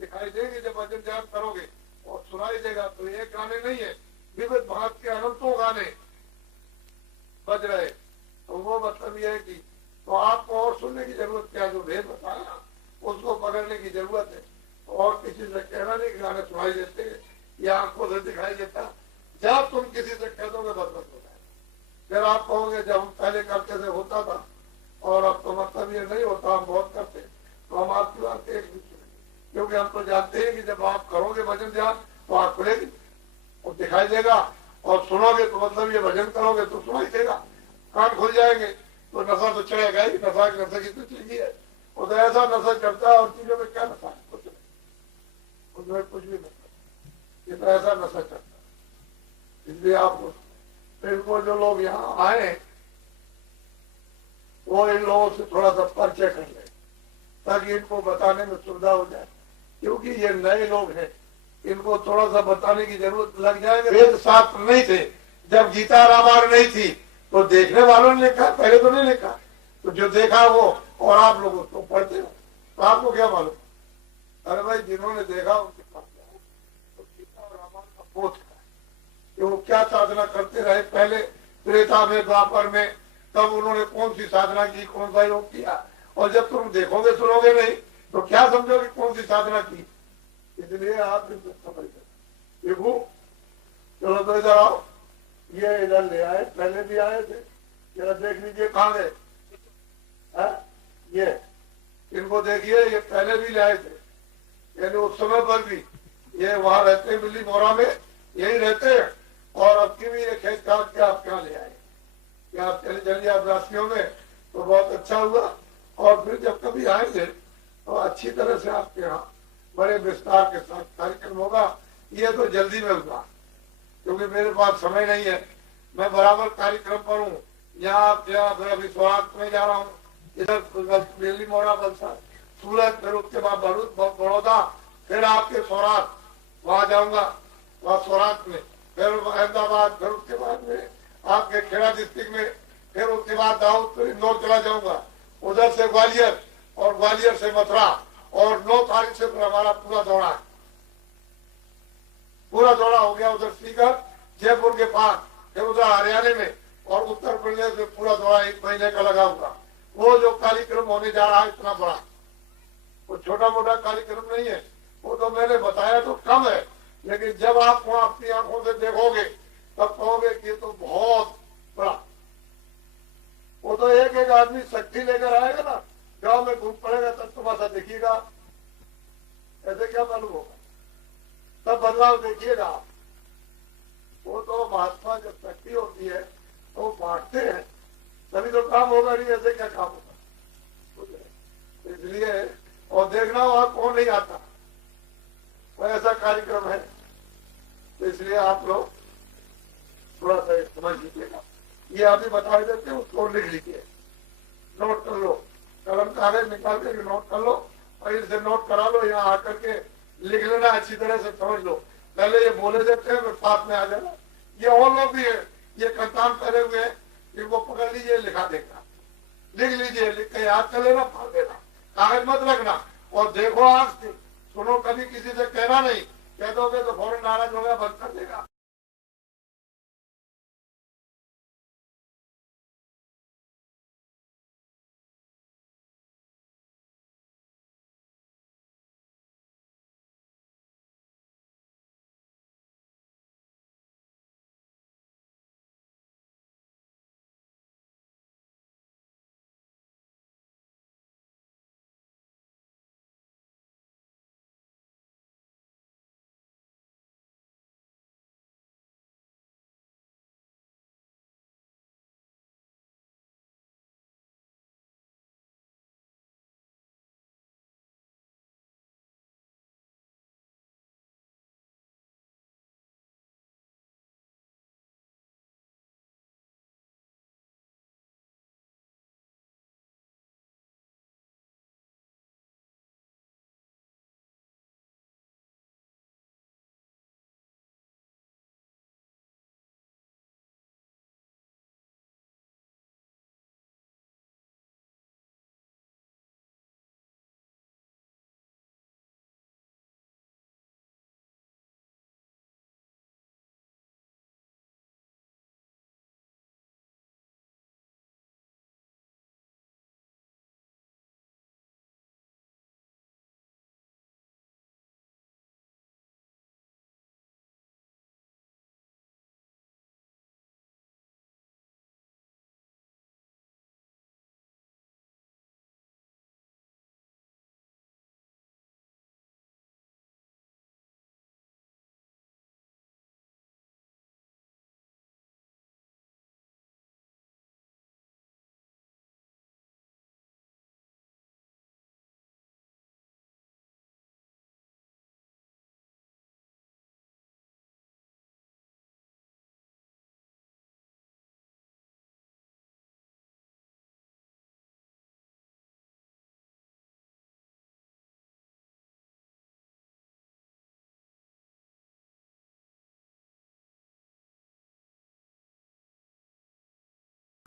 दिखाई देगी जब भजन ध्यान करोगे और सुनाई देगा। तो ये गाने नहीं है, विविध भांत के अनंतों गाने बज रहे। तो वो मतलब ये है कि तो आपको और सुनने की जरूरत क्या, जो भेद बताया उसको पकड़ने की जरूरत है। और किसी से कहना नहीं कि गाने सुनाई देते हैं या आंखों से दिखाई देता। जब तुम किसी से कह दोगे बस बस हो जाए। फिर आप कहोगे जब हम पहले करते थे होता था और अब तो मतलब ये नहीं होता, हम बहुत करते, तो हम आपकी बात एक दूसरे, क्योंकि हम तो जानते हैं कि जब आप करोगे भजन ध्यान तो आंख खुलेगी और दिखाई देगा, और सुनोगे तो मतलब ये भजन करोगे तो सुनाई देगा, कान खुल जाएंगे। तो नशा तो चढ़ेगा ही, नशा की नशा की तो चीज है। वो तो ऐसा नशा चढ़ता है और चीजों में क्या नशा है, कुछ नहीं, उसमें कुछ भी नहीं, ये तो ऐसा नशा चढ़ता है। इसलिए आप इनको जो लोग यहाँ आए वो इन लोगों से थोड़ा सा परिचय कर ले ताकि इनको बताने में सुविधा हो जाए, क्योंकि ये नए लोग हैं, इनको थोड़ा सा बताने की जरूरत लग जाएगी। वेद शास्त्र नहीं थे, जब गीता रामायण नहीं थी तो देखने वालों ने लिखा, पहले तो नहीं लिखा। तो जो देखा वो, और आप लोग उसको पढ़ते हो तो आपको क्या मालूम। अरे भाई जिन्होंने देखा उनके पास जाओ, तो गीता और रामायण का बोध है कि वो क्या साधना करते रहे पहले त्रेता में, द्वापर में, तब उन्होंने कौन सी साधना की, कौन सा योग किया। और जब तुम देखोगे सुनोगे नहीं तो क्या समझोगे कौन सी साधना की। इसलिए आप इनको समझ देखो। चलो तो इधर आओ, ये इधर ले आए, पहले भी आए थे, जरा देख लीजिए कहाँ गए। ये इनको देखिए, ये पहले भी ले आए थे, यानी उस समय पर भी ये वहां रहते हैं बिल्ली मोरा में, यही रहते हैं। और अब की भी ये खेत काट के आप क्या ले आए, क्या आप चले चलिए आप राशियों में, तो बहुत अच्छा हुआ। और फिर जब कभी आएंगे तो अच्छी तरह से आपके यहाँ बड़े विस्तार के साथ कार्यक्रम होगा। ये तो जल्दी में होगा क्योंकि मेरे पास समय नहीं है, मैं बराबर कार्यक्रम पर हूँ। यहाँ फिर अभी सौराष्ट्र में जा रहा हूँ, इधर दिल्ली मोड़ा बलसा सूरत, फिर उसके बाद बड़ौदा, फिर आपके सौराष्ट्र वहां जाऊंगा, वहां सौराष्ट्र में, फिर अहमदाबाद, फिर उसके बाद में आपके खेड़ा डिस्ट्रिक्ट में, फिर उसके बाद दाऊद, फिर इंदौर चला जाऊंगा, उधर से ग्वालियर और ग्वालियर से मथुरा, और 9 तारीख से फिर हमारा पूरा दौरा है। पूरा दौरा हो गया उधर सीकर जयपुर के पास, फिर उधर हरियाणा में, और उत्तर प्रदेश में पूरा दौरा 1 महीने का लगा हुआ। वो जो कार्यक्रम होने जा रहा है इतना बड़ा, वो छोटा मोटा कार्यक्रम नहीं है। वो तो मैंने बताया तो कम है, लेकिन जब आप वहां अपनी आंखों से देखोगे तब कहोगे कि ये तो बहुत बड़ा। वो तो एक एक आदमी शक्ति लेकर आएगा ना, गांव में घूम पड़ेगा तब तुम्हारा देखिएगा, ऐसे क्या मालूम होगा, तब बदलाव देखिएगा। वो तो महात्मा जब शक्ति होती है तो वो बांटते हैं, तभी तो काम होगा, नहीं ऐसे क्या काम होगा। इसलिए और देखना वहां कौन नहीं आता, वो ऐसा कार्यक्रम है। तो इसलिए आप लोग थोड़ा सा समझ लीजिएगा। ये अभी बता देते हैं, उसको लिख लीजिए, नोट कर लो, कलम कागज निकाल के नोट कर लो, और इनसे नोट करा लो, यहाँ आकर के लिख लेना, अच्छी तरह से समझ लो। पहले ये बोले देते हैं, फिर साथ में आ जाना। ये और लोग भी है, ये कंतान पहले हुए हैं, इनको पकड़ लीजिए, लिखा देगा, लिख लीजिए, लिख के याद कर लेना, फाड़ देना, कागज मत रखना। और देखो आंख से सुनो, कभी किसी से कहना नहीं, कह दोगे तो फौरन नाराज होगा, बंद कर देगा।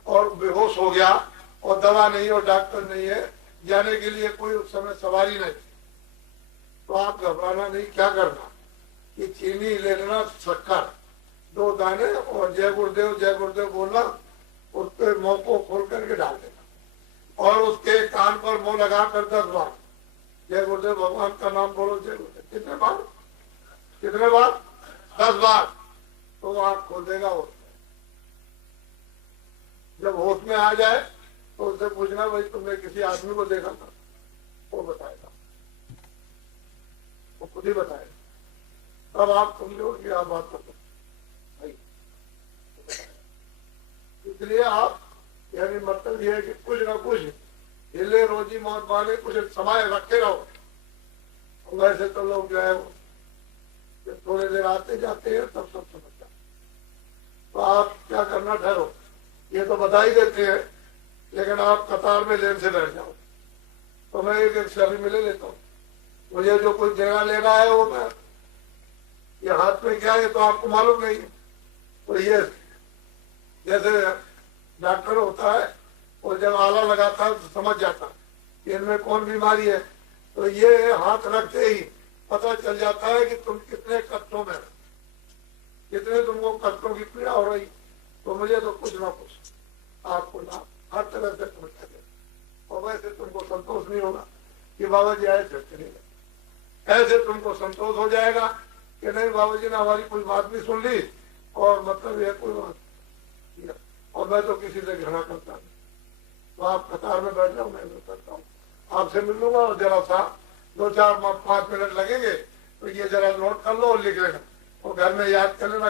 और बेहोश हो गया और दवा नहीं और डॉक्टर नहीं है, जाने के लिए कोई उस समय सवारी नहीं, तो आप घबराना नहीं। क्या करना कि चीनी ले लेना, शक्कर 2 दाने और जय गुरुदेव बोलना, उस पे मुंह को खोल करके डाल देना और उसके कान पर मुंह लगा कर 10 बार जय गुरुदेव भगवान का नाम बोलो, जय गुरुदेव। कितने बार? 10 बार। तो वो आँख खोल देगा। होश में जब होश में आ जाए तो उससे पूछना, भाई तुमने किसी आदमी को देखा था? वो बताएगा, वो खुद ही बताएगा। तब आप समझो कि आप बात कर सकते। इसलिए आप, यानी मतलब ये है कि कुछ ना कुछ हिले रोजी मौत वाले कुछ समय रखे रहो। वैसे तो लोग जो है थोड़ी देर आते जाते हैं तब सब समझ जाते। तो आप क्या करना, ठहरो, ये तो बता ही देते हैं, लेकिन आप कतार में लेन से बैठ जाओ। तो मैं एक सभी में ले लेता हूँ, मुझे जो कुछ देना लेना है वो मैं, ये हाथ में क्या है तो आपको मालूम नहीं है। तो ये जैसे डॉक्टर होता है, और जब आला लगाता है तो समझ जाता है कि इनमें कौन बीमारी है, तो ये हाथ रखते ही पता चल जाता है कि तुम कितने कष्टों में, कितने तुमको कष्टों की पीड़ा हो रही। तो मुझे तो कुछ ना कुछ आपको ना हर तरह से समझा दे। और वैसे तुमको संतोष नहीं होगा कि बाबा जी आए फिर चले गए, ऐसे तुमको संतोष हो जाएगा कि नहीं बाबा जी ने हमारी कोई बात भी सुन ली और मतलब यह कोई बात, और मैं तो किसी से घृणा करता नहीं। तो आप कतार में बैठ जाओ, मैं करता हूँ, आपसे मिल लूंगा और जरा सा 2-4-5 मिनट लगेंगे तो ये जरा नोट कर लो और लिख लेना और घर में याद कर लेना।